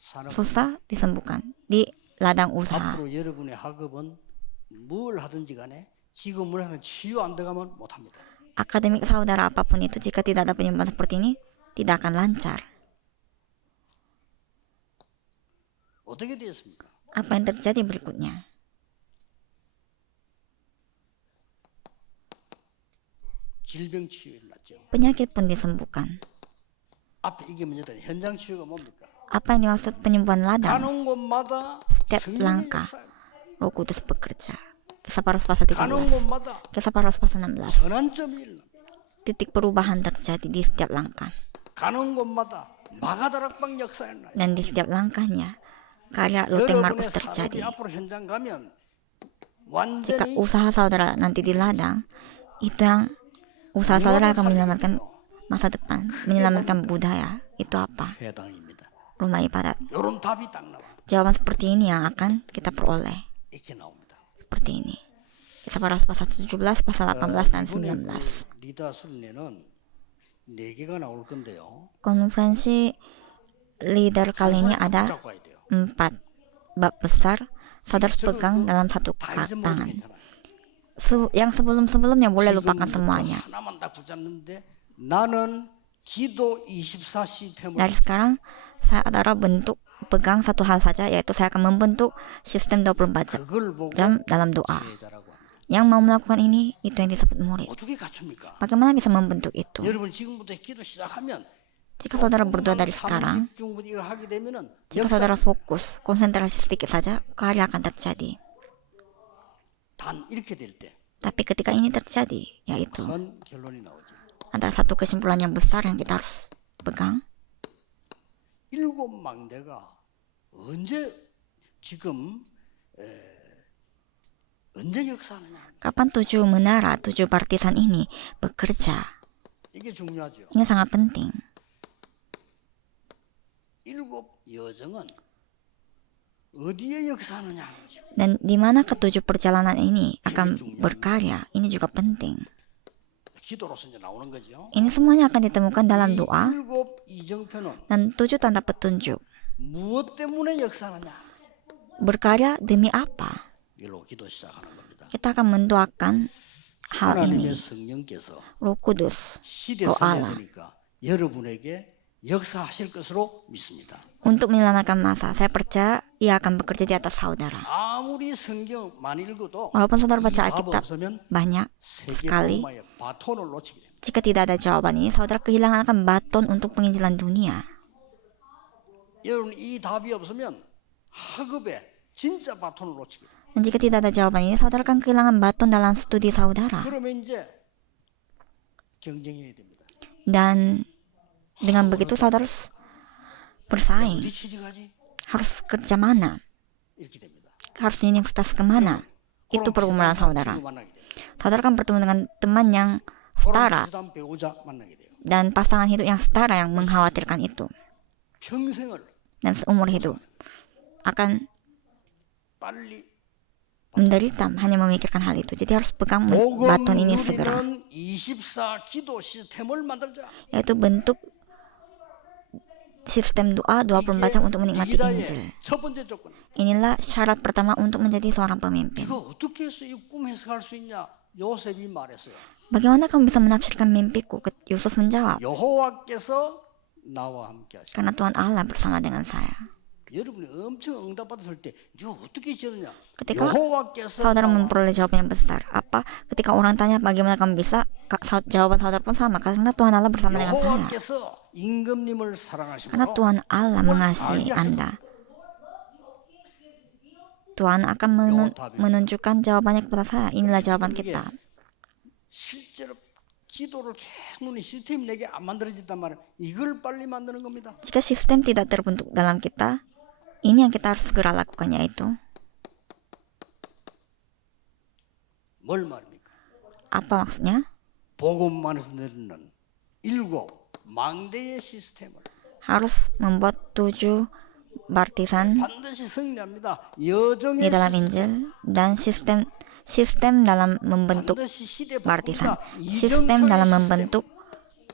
산업. susah disembuhkan di ladang usaha. 앞으로 여러분의 학업은 뭘 하든지 간에 지금을 하면 치유 안 들어가면 못합니다. Akademik saudara apapun itu jika tidak ada penyembuhan seperti ini tidak akan lancar. 어떻게 되었습니까? Apa yang terjadi berikutnya? 질병 치유 일어났죠. Penyakit pun disembuhkan. 앞에 이게 문제다. 현장 치유가 뭡니까? Apa yang dimaksud penyembuhan ladang? 가는 곳마다 Setiap 성령의 langkah 역사. Roh Kudus bekerja. Kisah para rasul pasal 가는 13. 곳마다 Kisah para rasul pasal 16. 전환점이 일어납니다. Titik perubahan terjadi di setiap langkah. 가는 곳마다 마가다락방 역사가 일어나요. Dan di setiap langkahnya karya Luther Markus 여러분의 산업이 terjadi. 앞으로 현장 가면 Jika 완전히 usaha saudara nanti di ladang, itu yang usaha saudara akan menyelamatkan masa depan, menyelamatkan budaya. Itu apa? 회당입니다. Rumah ibadat. 이런 답이 딱 나와. Jawaban seperti ini yang akan kita peroleh. 이렇게 나옵니다. Seperti ini. Kisah para rasul pasal 17, pasal 18 dan 19. 리다 순례는 4개가 나올 건데요. Konferensi leader kali ini ada 잡고 가야 돼요. 4 bab besar. Saudara harus pegang dalam satu 다 잊어먹어도 tangan. 괜찮아요. Yang sebelum-sebelumnya boleh lupakan 지금부터 semuanya. 하나만 딱 붙잡는데 나는 기도 24 시스템을 Dari sekarang, saudara pegang satu hal saja, yaitu saya akan membentuk sistem 24 그걸 보고 jam dalam doa. 제자라고 합니다. Yang mau melakukan ini, itu yang disebut murid. 어떻게 갖춥니까? Bagaimana bisa membentuk itu? 여러분 지금부터 기도 시작하면 Jika saudara berdoa dari sekarang, 이거 하게 되면은 jika saudara fokus, konsentrasi sedikit saja, karya akan terjadi. 단 이렇게 될 때 큰 Tapi ketika ini terjadi, yaitu 결론이 나오지. ada satu kesimpulan yang besar yang kita harus pegang. 7 망대가 언제 지금 언제 역사하느냐. Kapan 7 menara, 7 partisan ini bekerja? 이게 중요하죠. Ini sangat penting. 7 여정은 어디에 역사하느냐. Dan di mana ke-7 perjalanan ini akan berkarya, ini juga penting. 기도로서 이제 나오는 거죠. Ini semuanya akan ditemukan dalam doa 7 이정표는 dan 7 tanda petunjuk. 무엇 때문에 역사하느냐. Berkarya demi apa? 이걸로 기도 시작하는 겁니다. Kita akan mendoakan hal ini. 하나님의 성령께서 Roh Kudus, 시대 roh Allah, 살려니까 여러분에게 역사하실 것으로 믿습니다. untuk menyelamatkan masa. Saya percaya ia akan bekerja di atas saudara. 아무리 성경 많이 읽어도 Walaupun saudara 이 baca 답 Alkitab 없으면 banyak sekali, 세계복음화의 바톤을 놓치게 됩니다. jika tidak ada jawaban ini, saudara kehilangan akan baton untuk penginjilan dunia. 여러분 이 답이 없으면 학업에 진짜 바톤을 놓치게 됩니다. Dan jika tidak ada jawaban ini, saudara akan kehilangan baton dalam studi saudara. 그러면 이제 경쟁해야 됩니다. Dan dengan begitu saudara harus bersaing. 어디 취직하지? Harus kerja mana? 이렇게 됩니다. Harus universitas kemana? Itu pergumulan saudara. 만나게 돼요. Saudara akan bertemu dengan teman yang setara 비슷한 배우자 만나게 돼요. dan pasangan hidup yang setara yang mengkhawatirkan itu. 평생을 Dan seumur hidup akan 빨리 menderita hanya memikirkan hal itu. Jadi harus pegang baton ini segera. 누리는 24 기도 시스템을 만들자. Yaitu bentuk sistem doa 24 jam untuk menikmati Injil. 첫 번째 조건. Inilah syarat pertama untuk menjadi seorang pemimpin. 이거 어떻게 해서 이 꿈 해석할 수 있냐? 요셉이 말했어요. Bagaimana kamu bisa menafsirkan mimpiku? Yusuf menjawab, 여호와께서 나와 함께 하시고. karena Tuhan Allah bersama dengan saya. 여러분이 엄청 응답받았을 때 네가 어떻게 지었냐? Ketika 여호와께서 saudara 나와 memperoleh jawaban yang besar, apa? Ketika orang tanya bagaimana kamu bisa, jawaban saudara pun sama, karena Tuhan Allah bersama dengan saya. 여호와께서 임금님을 Karena 사랑하시고 Tuhan Allah mengasihi Anda. Tuhan akan menunjukkan jawabannya kepada saya. Inilah jawaban kita. 실제로 기도를 계속 누는 시스템이 내게 안 만들어진단 말이야. 이걸 빨리 만드는 겁니다. Jika sistem tidak terbentuk dalam kita, ini yang kita harus segera lakukan, yaitu 뭘 말입니까? apa maksudnya? 복음만에서 내리는 7 망대의 시스템을 Harus membuat 7 baptisan 반드시 승리합니다. di 여정의 dalam 시스템, Injil dan sistem dalam membentuk 반드시 시대 baptisan, 바꿉니다. sistem dalam 이정표의 membentuk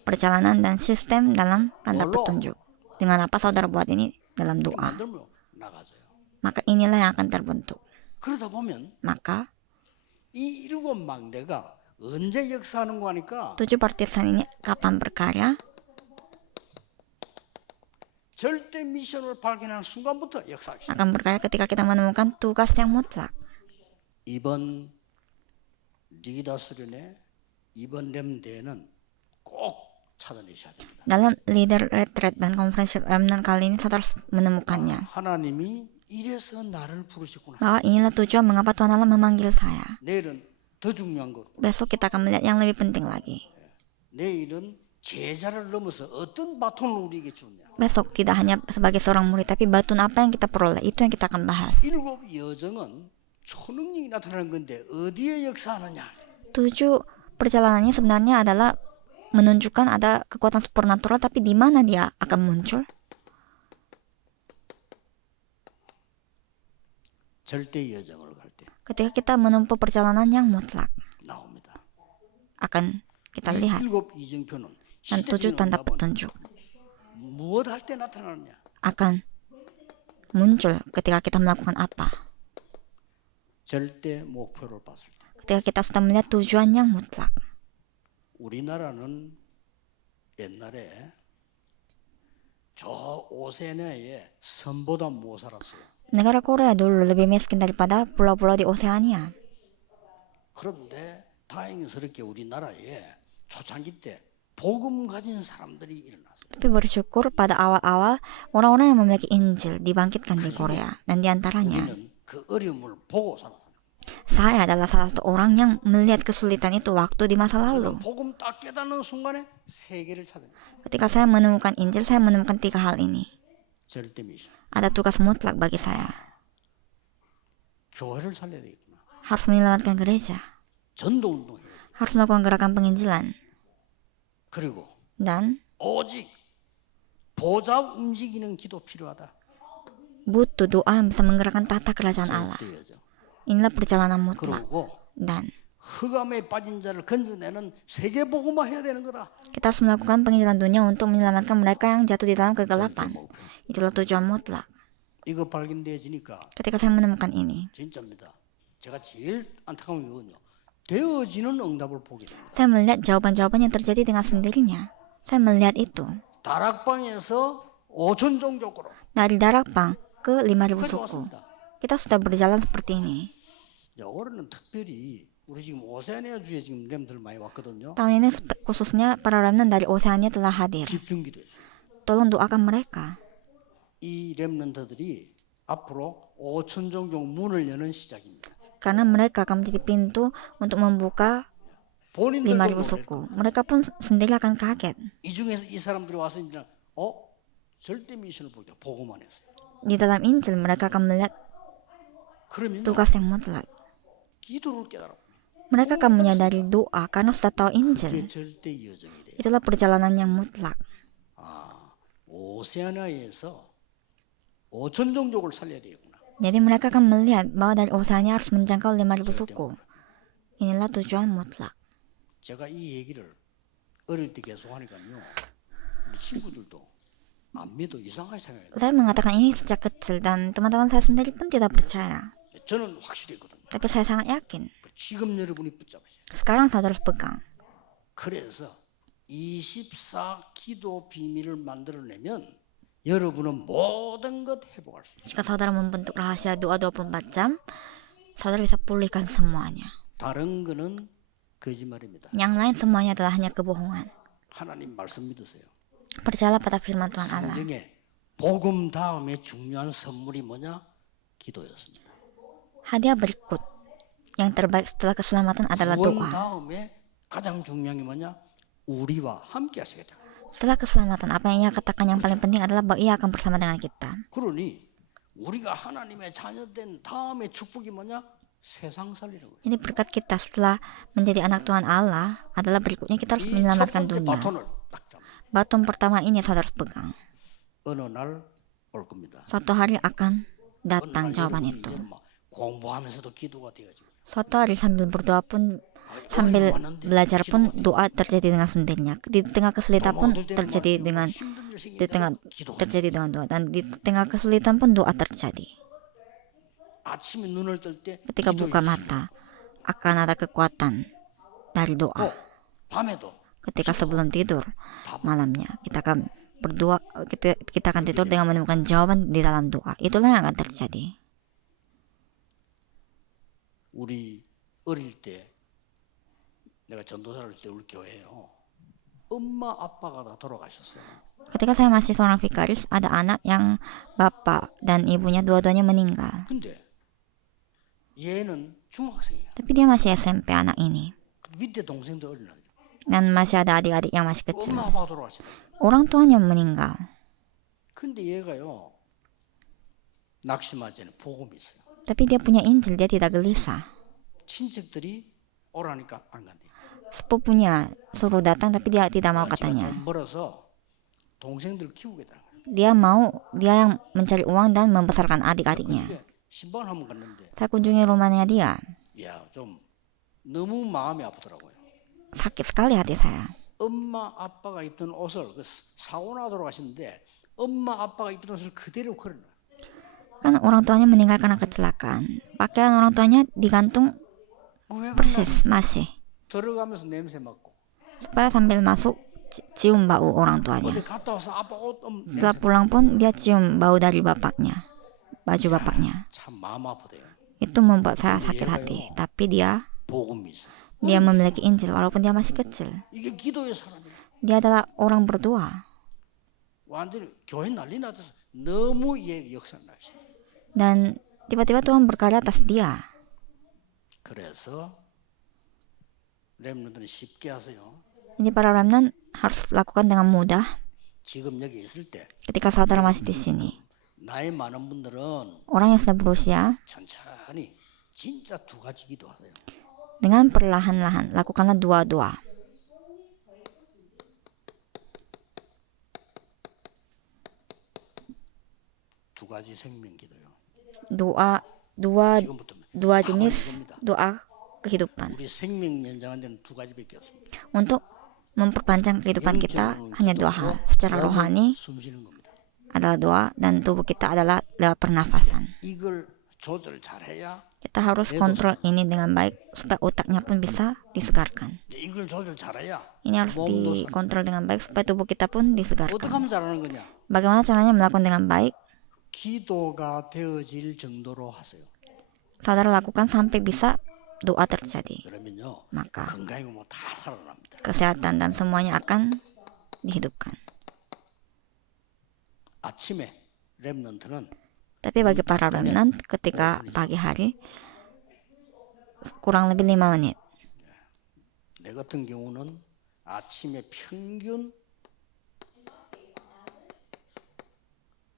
perjalanan, dan sistem dalam tanda petunjuk. Dengan apa saudara buat ini? Dalam 시스템 doa. 만들면 나가져요. Maka inilah yang akan terbentuk. 그러다 보면 Maka 이 7 망대가 언제 역사하는 거 하니까 7 baptisan ini kapan berkarya? 절대 미션을 발견하는 순간부터 역사하기 시작. Akan berkarya ketika kita menemukan tugas yang mutlak. 이번 리다 수련회 이번 렘대에는 꼭 찾아내셔야 됩니다. Dalam leader retreat dan konferensi remnant kali ini saudara harus menemukannya. 하나님이 이래서 나를 부르셨구나. Bahwa inilah tujuan mengapa Tuhan Allah memanggil saya. 내일은 더 중요한 거. Besok kita akan melihat yang lebih penting lagi. 내일은 제자를 넘어서 어떤 바톤을 우리에게 주느냐. Besok tidak hanya sebagai seorang murid, tapi batun apa yang kita peroleh, itu yang kita akan bahas. 7 여정은 초능력이 나타나는 건데 어디에 역사하느냐. 7 perjalanannya sebenarnya adalah menunjukkan ada kekuatan supernatural, tapi di mana dia akan muncul? 절대 여정을 갈 때 Ketika kita menempuh perjalanan yang mutlak, 나옵니다. akan kita lihat. 7 이정표는 Dan 7 tanda 시대적인 응답은 petunjuk 무엇 할 때 나타나느냐. akan muncul ketika kita melakukan apa? 절대 목표를 봤을 때. Ketika kita sudah melihat tujuan yang mutlak. 우리나라는 옛날에 저 오세아니아에 섬보다 못 살았어요. Negara Korea dulu lebih miskin daripada pulau-pulau di Oseania. 그런데 다행스럽게 우리나라에 초창기 때 복음 가진 사람들이 일어났어요. Tapi bersyukur pada awal-awal orang-orang yang memiliki Injil dibangkitkan di Korea. Dan diantaranya, 우리는 그 어려움을 보고 살았어요. saya adalah salah satu orang yang melihat kesulitan itu waktu di masa lalu. 복음 딱 깨닫는 순간에 세계를 찾아요. Ketika saya menemukan Injil, saya menemukan 3 hal ini. 절대 미션. Ada tugas mutlak bagi saya. 교회를 살려야 되겠구나. Harus menyelamatkan gereja. 전도 운동해야 돼. Harus melakukan gerakan penginjilan. 그리고 Dan 오직 보좌 움직이는 기도 필요하다. butuh doa yang bisa menggerakkan tahta kerajaan Allah. 절대 여정. Inilah perjalanan mutlak. 그리고 Dan 흑암에 빠진 자를 건져내는 세계 복음화 해야 되는 거다. kita harus melakukan penginjilan dunia untuk menyelamatkan mereka yang jatuh di dalam kegelapan. Itulah tujuan mutlak. 이거 발견되어지니까 Ketika saya menemukan ini, 진짜입니다. 제가 제일 안타까운 게 뭐냐? 되어지는 응답을 보게 됩니다. saya melihat jawaban-jawaban yang terjadi dengan sendirinya. Saya melihat itu. 다락방에서 5천 종족으로 Dari Darakpang ke 5.000 그렇게 suku. 왔습니다. Kita sudah berjalan seperti ini. 야, 올해는 특별히 우리 지금 오세아니아 주에 지금 렘들 많이 왔거든요. Tahun ini khususnya para remnant dari Oceania telah hadir. 집중기도했어요. Tolong doakan mereka. 이 렘넌트들이 앞으로 5천 종족 문을 여는 시작입니다. Karena mereka akan menjadi pintu untuk membuka 본인들도 5.000 놀랄 suku. 겁니다. Mereka pun sendiri akan kaget. 이 중에서 이 사람들이 와서 이제 절대 미션을 보게 보고만 했어요. Di dalam Injil mereka akan melihat 그러면 tugas yang mutlak. 기도를 깨달아. Mereka akan menyadari doa karena sudah tahu 그게 Injil. 절대 여정이 돼요. Itulah perjalanan yang mutlak. 오세아니아에서 5천 종족을 살려야 되겠구나. Jadi mereka akan melihat bahwa dari Oceania harus menjangkau 5.000 suku. Inilah tujuan mutlak. 제가 이 얘기를 어릴 때 계속 하니까요. 우리 친구들도 안 믿어 이상하게 생각해요. Saya mengatakan ini sejak kecil dan teman-teman saya sendiri pun tidak percaya. 저는 확실히 했거든요. Tapi saya sangat yakin. 지금 여러분이 붙잡으세요. Sekarang saudara harus pegang. 그래서 24 기도 비밀을 만들어내면 여러분은 모든 것 회복할 수 있어요. Jika saudara membentuk rahasia doa 24 jam, saudara bisa pulihkan semuanya. 다른 거는 거짓말입니다. Yang lain semuanya adalah hanya kebohongan. 하나님 말씀 믿으세요. Percayalah pada firman Tuhan Allah. 성경에 복음 다음에 중요한 선물이 뭐냐? 기도였습니다. Hadiah berikut yang terbaik setelah keselamatan adalah 구원 doa. 다음에 가장 중요한 게 뭐냐? 우리와 함께 하시겠다. Setelah keselamatan, apa yang ia katakan yang paling penting adalah bahwa ia akan bersama dengan kita. 그러니 우리가 하나님의 자녀된 다음에 축복이 뭐냐? 세상 살리는 거예요. Jadi berkat kita setelah menjadi anak Tuhan Allah adalah berikutnya kita harus 이 첫 menyelamatkan 번째 dunia. 바톤을 딱 잡아. Baton pertama ini saudara harus pegang. 어느 날 올 겁니다. Suatu hari akan 어느 datang 날 jawaban 여러분이 itu. 이제 막 공부하면서도 기도가 되어지고. Suatu hari sambil berdoa pun, sambil belajar pun doa terjadi dengan sendirinya. Di tengah kesulitan pun terjadi dengan doa, dan di tengah kesulitan pun doa terjadi. 아침에 눈을 뜰 때 Ketika buka mata akan ada kekuatan dari doa. 밤에도 Ketika sebelum tidur malamnya kita akan berdoa, kita akan tidur dengan menemukan jawaban di dalam doa. Itulah yang akan terjadi. 우리 어릴 때 내가 전도사를 할 때 우리 교회에요. 엄마 아빠가 다 돌아가셨어요. Ketika saya masih seorang vikaris, ada anak yang bapak dan ibunya dua-duanya meninggal. 근데 얘는 중학생이야. Tapi dia masih SMP anak ini. 밑에 동생도 어린아이. Dan masih ada adik-adik yang masih kecil. 엄마 아빠가 돌아가셨어. Orang tuanya meninggal. 근데 얘가요. 낙심하지 않은 복음이 있어요. Tapi dia punya Injil, dia tidak gelisah. 친척들이 오라니까 안 간대. Sepupunya suruh datang tapi dia tidak mau katanya. 돈 벌어서 동생들을 키우겠다. Dia yang mencari uang dan membesarkan adik-adiknya. 신방 한번 갔는데 Saya kunjungi rumahnya dia. 야, 좀 너무 마음이 아프더라고요. Sakit sekali hati saya. 엄마 아빠가 입던 옷을 사고 나 돌아가시는데 엄마 아빠가 입던 옷을 그대로 걸어놔. Kan orang tuanya meninggal karena kecelakaan. Pakaian orang tuanya digantung persis masih. 들어가면서 냄새 맡고 Supaya sambil masuk cium bau orang tuanya. 어디 갔다 와서 아빠 옷 Setelah pulang pun dia cium bau dari bapaknya. Baju bapaknya. 참 마음 아프대요. Itu membuat saya sakit hati. Tapi dia 복음이 있어. memiliki Injil walaupun dia masih kecil. 이게 기도의 사람이야. Dia adalah orang berdoa. 완전히 교회 난리 나서 너무 얘 역사를 날씨. Dan tiba-tiba Tuhan berkarya atas dia. 그래서 렘넌트는 쉽게 하세요. Jadi para remnant harus lakukan dengan mudah. 지금 여기 있을 때 Ketika saudara masih di sini, 나이 많은 분들은 orang yang sudah berusia, 천천히 진짜 두 가지 기도하세요. dengan perlahan-lahan lakukanlah dua doa. 두 가지 생명 기도요. 지금부터 Dua jenis doa kehidupan. 우리 생명 연장한 데는 두 가지밖에 없습니다. Untuk memperpanjang kehidupan kita hanya dua hal. Secara rohani 숨 쉬는 겁니다. adalah doa dan tubuh kita adalah lewat pernafasan. 이걸 조절 잘해야 Kita harus kontrol ini dengan baik supaya otaknya pun bisa disegarkan. 이걸 조절 잘해야 Ini harus 몸도 dikontrol dengan baik supaya tubuh kita pun 어떻게 disegarkan. 하면 잘하는 거냐? Bagaimana caranya melakukan dengan baik? 기도가 되어질 정도로 하세요. Saudara lakukan sampai bisa doa terjadi. 그러면요, Maka 건강이고 뭐 다 살아납니다. kesehatan dan semuanya akan dihidupkan. 아침에 렘넌트는 Tapi bagi para remnant ketika pagi hari kurang lebih 5 menit. 내 같은 경우는 아침에 평균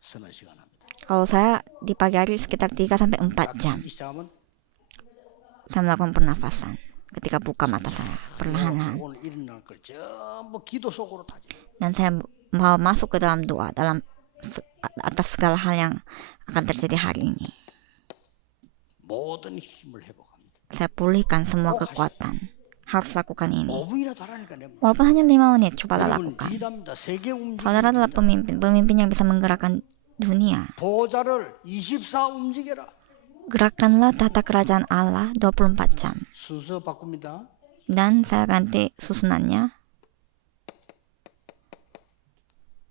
서너 시간 합니다. Kalau saya di pagi hari sekitar 3 sampai 4 jam 시작하면 saya melakukan pernafasan ketika buka mata saya perlahan-lahan. 오늘 일어날 걸 전부 기도 속으로 다지. Dan saya mau masuk ke dalam doa atas segala hal yang akan terjadi hari ini. 모든 힘을 회복합니다. Saya pulihkan semua kekuatan. Harus lakukan ini. 5분이라도 하라니까 내 Walaupun hanya 5 menit, cobalah 여러분 lakukan. 리더입니다. 세계 움직임. Saudara adalah pemimpin yang bisa menggerakkan dunia. 보좌를 24 움직여라. Gerakanlah tata kerajaan Allah 24 jam. 순서 바꿉니다. Dan saya ganti susunannya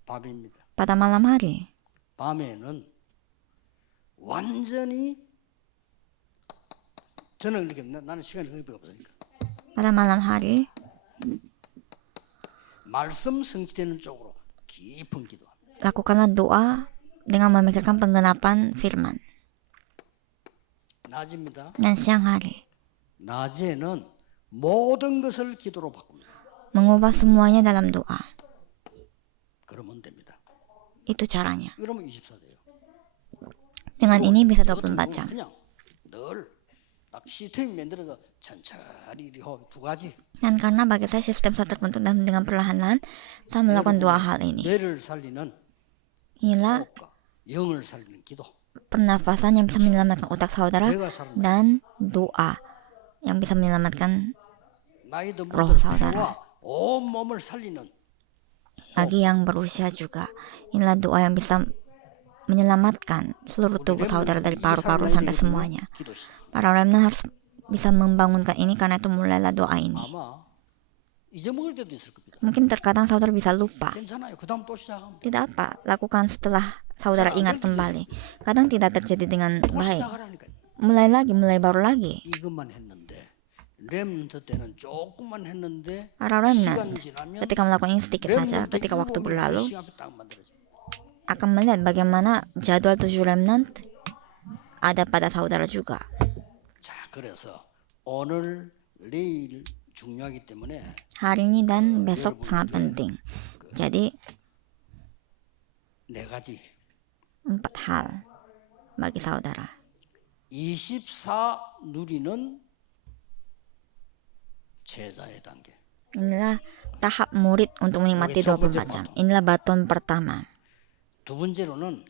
밤입니다. pada malam hari. 밤에는 완전히 저는 이렇게 나는 시간이 거의 없으니까 Pada malam hari, 말씀 성취되는 쪽으로 깊은 기도합니다. lakukanlah doa dengan memikirkan penggenapan firman. 낮입니다. Dan siang hari, 낮에는 모든 것을 기도로 바꿉니다. mengubah semuanya dalam doa. 그러면 됩니다. Itu caranya. 그러면 24 돼요. Dengan ini bisa 저 같은 24 경우는 jam. 그냥 늘 딱 시스템이 만들어서 천천히 이렇게 하고 두 가지 Dan karena bagi saya sistem saya terbentuk dan dengan perlahan-lahan saya melakukan dua hal ini. 뇌를 살리는 Inilah 호흡과 영을 살리는 기도. pernafasan yang bisa menyelamatkan otak saudara 뇌가 살아나. dan doa yang bisa menyelamatkan 나이 든 roh 분들 saudara. 피와 온 몸을 살리는 Bagi yang berusia juga, inilah doa yang bisa menyelamatkan seluruh tubuh saudara dari paru-paru sampai semuanya. 기도 시작. Para remnant harus bisa membangunkan ini karena itu mulailah doa ini. 아마 잊어먹을 때도 있을 겁니다. Mungkin terkadang saudara bisa lupa. 괜찮아요. 그다음 또 시작하면 Tidak apa, lakukan setelah saudara ingat kembali. Kadang tidak terjadi dengan 또 baik. 시작하라니까요. Mulai lagi, mulai baru lagi. 이것만 했는데 렘넌트 때는 조금만 했는데 Para 시간 remnant, 지나면 ketika melakukan ini sedikit saja, 렘넌트 ketika waktu 일곱 berlalu, 시간이 딱 만들어집니다. akan melihat bagaimana jadwal 7 remnant ada pada saudara juga. 자, 그래서 오늘 내일 중요하기 때문에 Hari ini dan besok sangat penting. Jadi, 네 가지 4 hal bagi saudara. 24 누리는 제자의 단계. Inilah tahap murid untuk menikmati 24 jam. Inilah baton pertama. 두 번째로는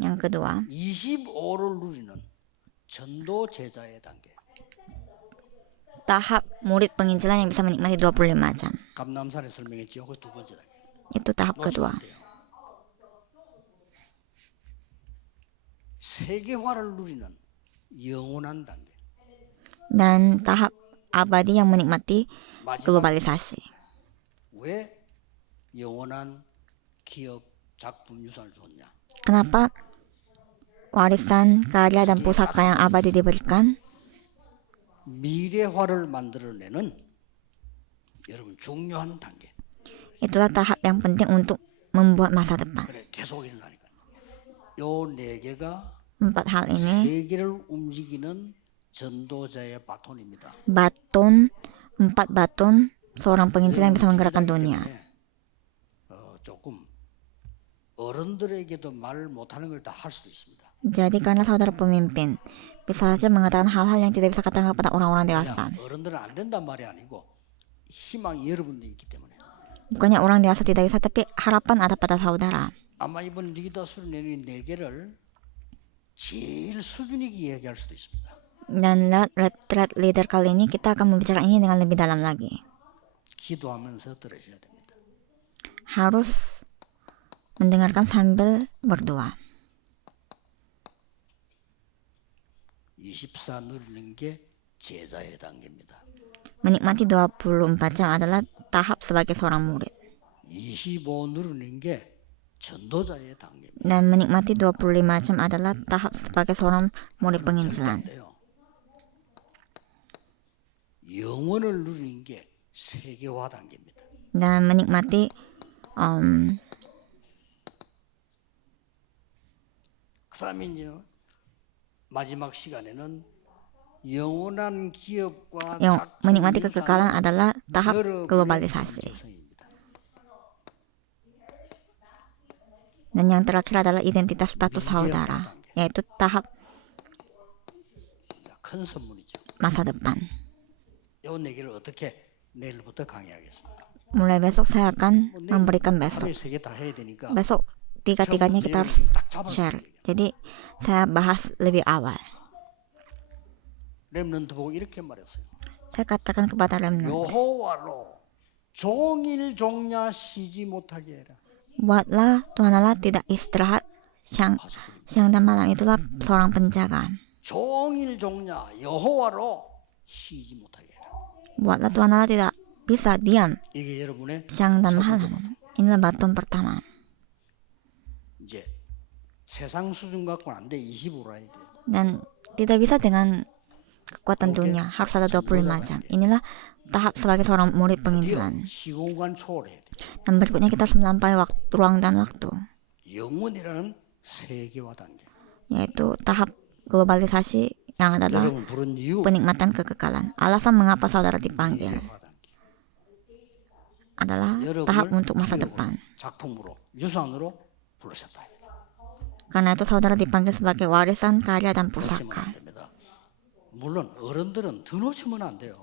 Yang kedua, 25를 누리는 전도 제자의 단계. tahap murid penginjilan yang bisa menikmati 25 jam. 감남산에 설명했지요. 그 두 번째 단계. Itu tahap kedua. 놓치면 안 돼요. 세계화를 누리는 영원한 단계. Dan tahap abadi yang menikmati 마지막 globalisasi. 왜 영원한 기업 작품 유산을 줬냐? Kenapa warisan karya dan pusaka yang abadi diberikan? 미래화를 만들어내는 여러분 중요한 단계. Itulah tahap yang penting untuk membuat masa depan. 그래 계속 일어나니까. 요 네 개가 4 hal ini 세계를 움직이는 전도자의 바톤입니다. baton, 4 baton seorang penginjil yang bisa menggerakkan dunia. 조금 어른들에게도 말 못하는 걸 다 할 수도 있습니다. Jadi karena saudara pemimpin bisa saja mengatakan hal-hal yang tidak bisa katakan kepada orang-orang dewasa. 어른들은 안 된단 말이 아니고 희망이 여러분들이 있기 때문에. Bukannya orang dewasa tidak bisa, tapi harapan ada pada saudara. 아마 이번 리더 수련회의 네 개를 제일 수준 있게 이야기할 수도 있습니다. Dan retreat leader kali ini kita akan membicarakan ini dengan lebih dalam lagi. 기도하면서 들으셔야 됩니다. Harus mendengarkan sambil berdoa. 24 누리는 게 제자의 단계입니다. Menikmati 24 jam adalah tahap sebagai seorang murid. 25 누리는 게 전도자의 단계입니다. Dan menikmati 25 jam adalah tahap sebagai seorang murid penginjilan. 전도인데요. 영원을 누리는 게 세계화 단계입니다. Dan menikmati 그다음에 이제 마지막 시간에는 영원한 기업과 menikmati kekekalan adalah tahap globalisasi. Dan yang terakhir adalah identitas status saudara, yaitu tahap 큰 선물이죠. masa depan. 이 얘기를 어떻게 내일부터 강의하겠습니다. Mulai besok saya akan memberikan besok. 하루에 3개 다 해야 되니까 Besok tiga-tiganya kita harus share. Jadi saya bahas lebih awal. 렘넌트 보고 이렇게 말했어요. Saya katakan kepada remnant, 여호와로 종일 종야 쉬지 못하게 해라. buatlah Tuhan Allah tidak istirahat siang dan malam, itulah seorang penjaga. 종일 종야 여호와로 쉬지 못하게 해라. Buatlah Tuhan Allah tidak bisa diam 이게 여러분의 siang dan malam. Inilah batuan pertama. 이제 세상 수준 갖고는 안 돼. 25라 해야 돼. Dan tidak bisa dengan kekuatan dunia, harus ada 25 jam. Inilah tahap sebagai seorang murid penginjilan. 시공간 초월해야 돼. Dan berikutnya kita harus melampaui ruang dan waktu, 영원이라는 세계화 단계. yaitu tahap globalisasi yang adalah 여러분 부른 이유 penikmatan kekekalan. Alasan mengapa saudara dipanggil 세계화 단계. adalah tahap untuk masa depan. 작품으로 유산으로 부르셨다. Karena itu saudara dipanggil sebagai warisan karya dan 놓치면 pusaka. 안 됩니다. 물론 어른들은 더 놓치면 안 돼요.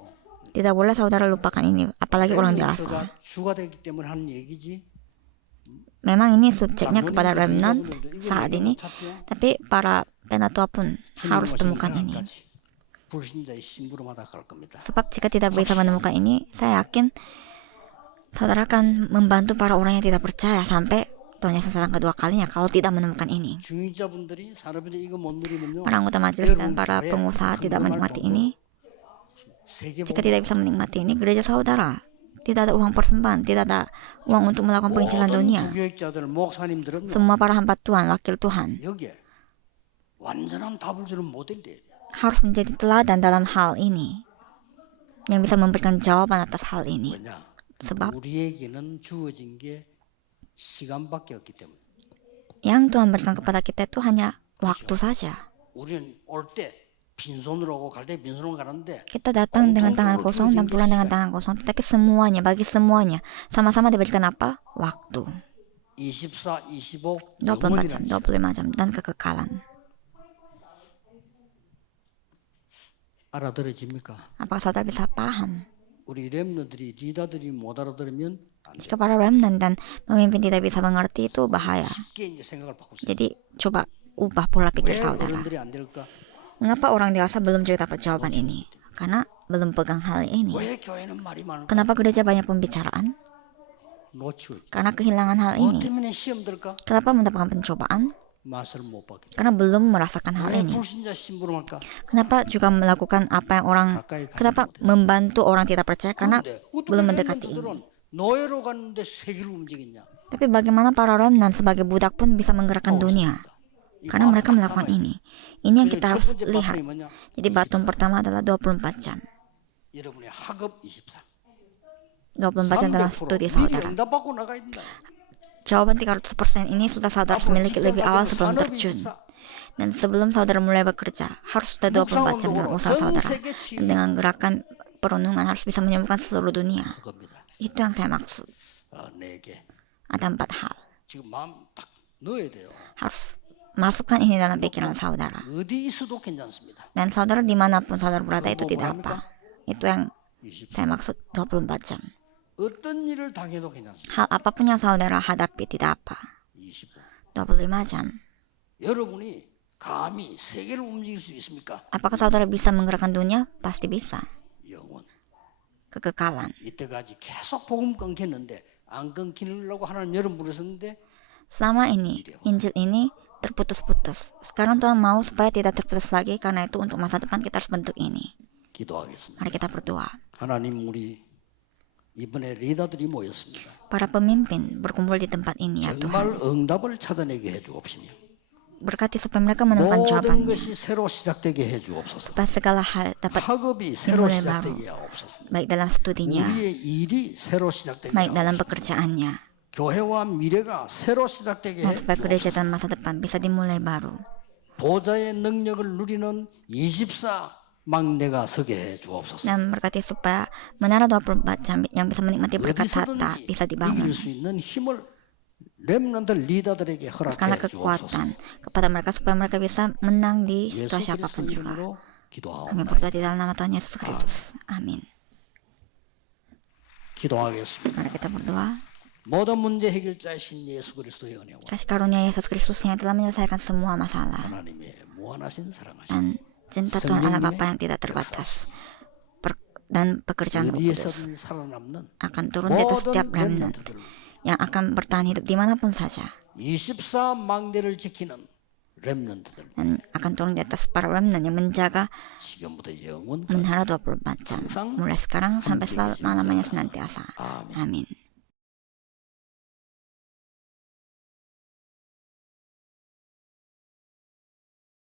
Tidak boleh saudara lupakan ini, apalagi orang dewasa. 렘넌트가 주가 되기 때문에 하는 얘기지. Memang ini subjeknya kepada remnant saat ini, tapi para penatua pun harus temukan ini. 불신자의 심부름하다 갈 겁니다. Sebab jika tidak bisa menemukan ini, saya yakin saudara akan membantu para orang yang tidak percaya sampai Tuhan Yesus datang kedua kalinya kalau tidak menemukan ini. 중위자분들이 산업인들 이거 못 누리면요. Para anggota majelis dan para pengusaha tidak menikmati ini. Jika tidak bisa menikmati ini, gereja saudara tidak ada uang persembahan, tidak ada uang untuk melakukan penginjilan dunia. 부교육자들 목사님들은 Semua para hamba Tuhan, wakil Tuhan 여기에 완전한 답을 주는 모델이 harus menjadi teladan dalam hal ini, yang bisa memberikan jawaban atas hal ini. 뭐냐? Sebab 우리에게는 주어진 게 시간밖에 없기 때문에 yang Tuhan berikan kepada kita itu hanya waktu saja. 우리는 올 때 빈손으로 오고 갈 때 빈손으로 가는데 Kita datang dengan tangan kosong dan pulang dengan tangan kosong, tetapi semuanya, bagi semuanya, sama-sama diberikan apa? Waktu. 24, 25 24 jam, 영원이라는 25 jam, dan kekekalan. 알아들어집니까? Apakah saudara bisa paham? 우리 렘너들이 리더들이 못 알아들으면 안 돼. Jika para remnant dan pemimpin tidak bisa mengerti, itu bahaya. 쉽게 이제 생각을 바꾸세요. Jadi coba ubah pola pikir 왜 saudara. 어른들이 안 될까? Mengapa orang dewasa belum juga dapat jawaban ini? Karena belum pegang hal ini. 왜 교회는 말이 많을까? Kenapa gereja banyak pembicaraan? 놓치고 있다. Karena kehilangan hal 뭐 ini. 때문에 시험 들까? Kenapa mendapatkan pencobaan? 맛을 못 봤기 Karena belum merasakan hal 때문에. 왜 ini. 불신자 심부름할까? Kenapa juga melakukan apa yang orang, kenapa membantu orang tidak percaya? Karena 근데 belum 어떻게 mendekati ini. 렘넌트들은 노예로 갔는데 세계를 움직이냐? Tapi bagaimana para remnant sebagai budak pun bisa menggerakkan dunia? Karena mereka melakukan ini. Ini yang kita harus lihat. Jadi batuan pertama adalah 24 jam. 여러분의 학업 24. 24 jam adalah studi 300% 미리 saudara. 응답받고 나가야 된다. Jawaban 300% ini sudah saudara harus miliki lebih awal sebelum terjun. Dan sebelum saudara mulai bekerja, harus sudah 24 jam dalam usaha saudara. Dan dengan gerakan perundungan harus bisa menyembuhkan seluruh dunia. 그겁니다. Itu yang saya maksud. 4개. Ada 4 hal. 지금 마음 딱 넣어야 돼요. Harus masukkan ini dalam pikiran saudara. 어디 있어도 괜찮습니다. Dan saudara dimanapun saudara berada itu tidak apa. Itu yang 20. saya maksud 24 jam. 어떤 일을 당해도 괜찮습니다. Hal apapun yang saudara hadapi tidak apa. 25. 25 jam. 여러분이 감히 세계를 움직일 수 있습니까? Apakah saudara bisa menggerakkan dunia? Pasti bisa. 영원. Kekekalan. 이때까지 계속 복음 끊겼는데 안 끊기려고 하나님 여러분 부르셨는데 Selama ini, Injil ini terputus-putus. Sekarang Tuhan mau supaya tidak terputus lagi, karena itu untuk masa depan kita harus bentuk ini. 기도하겠습니다. Mari kita berdoa. 하나님, 우리 이번에 리더들이 모였습니다. Para pemimpin berkumpul di tempat ini ya 정말 Tuhan. 응답을 찾아내게 해주옵시며 Berkati supaya mereka menemukan 모든 jawabannya. 것이 새로 시작되게 해주옵소서. Supaya segala hal dapat 학업이 새로 dimulai baru. 시작되게 하옵소서. Baik dalam studinya, 우리의 일이 새로 시작되게 baik dalam 하옵소서. pekerjaannya. 교회와 미래가 새로 시작되게 Dan supaya gereja 해주옵소서. dan masa depan bisa dimulai baru. 보좌의 능력을 누리는 24 막내가 서게 해주옵소서. Dan berkati supaya menara 24 jam yang bisa menikmati berkat harta 어디서든지 bisa dibangun. 이길 수 있는 힘을 렘넌트 리더들에게 Berikanlah 허락해 주옵소서. kekuatan kepada mereka supaya mereka bisa menang di 예수 situasi 그리스도 apapun juga. 이름으로 Kami 기도하옵나이다. berdoa di dalam nama Tuhan Yesus Kristus. Amin. 기도하겠습니다. Mari kita berdoa. 모든 문제 해결자이신 예수 그리스도의 은혜와 Kasih karunia Yesus Kristus yang telah menyelesaikan semua masalah. 하나님의 무한하신 사랑하심 Dan cinta Tuhan Allah Bapa yang tidak terbatas. Dan pekerjaan Roh Kudus 어디에서든 살아남는 akan turun di atas setiap 모든 remnant 렘넌트들 yang akan bertahan hidup dimanapun saja. 24 망대를 지키는 렘넌트들 Dan akan turun di atas para remnant yang menjaga 지금부터 영원 menara 24 jam. Mulai sekarang sampai selama-lamanya senantiasa. 아멘. Amin.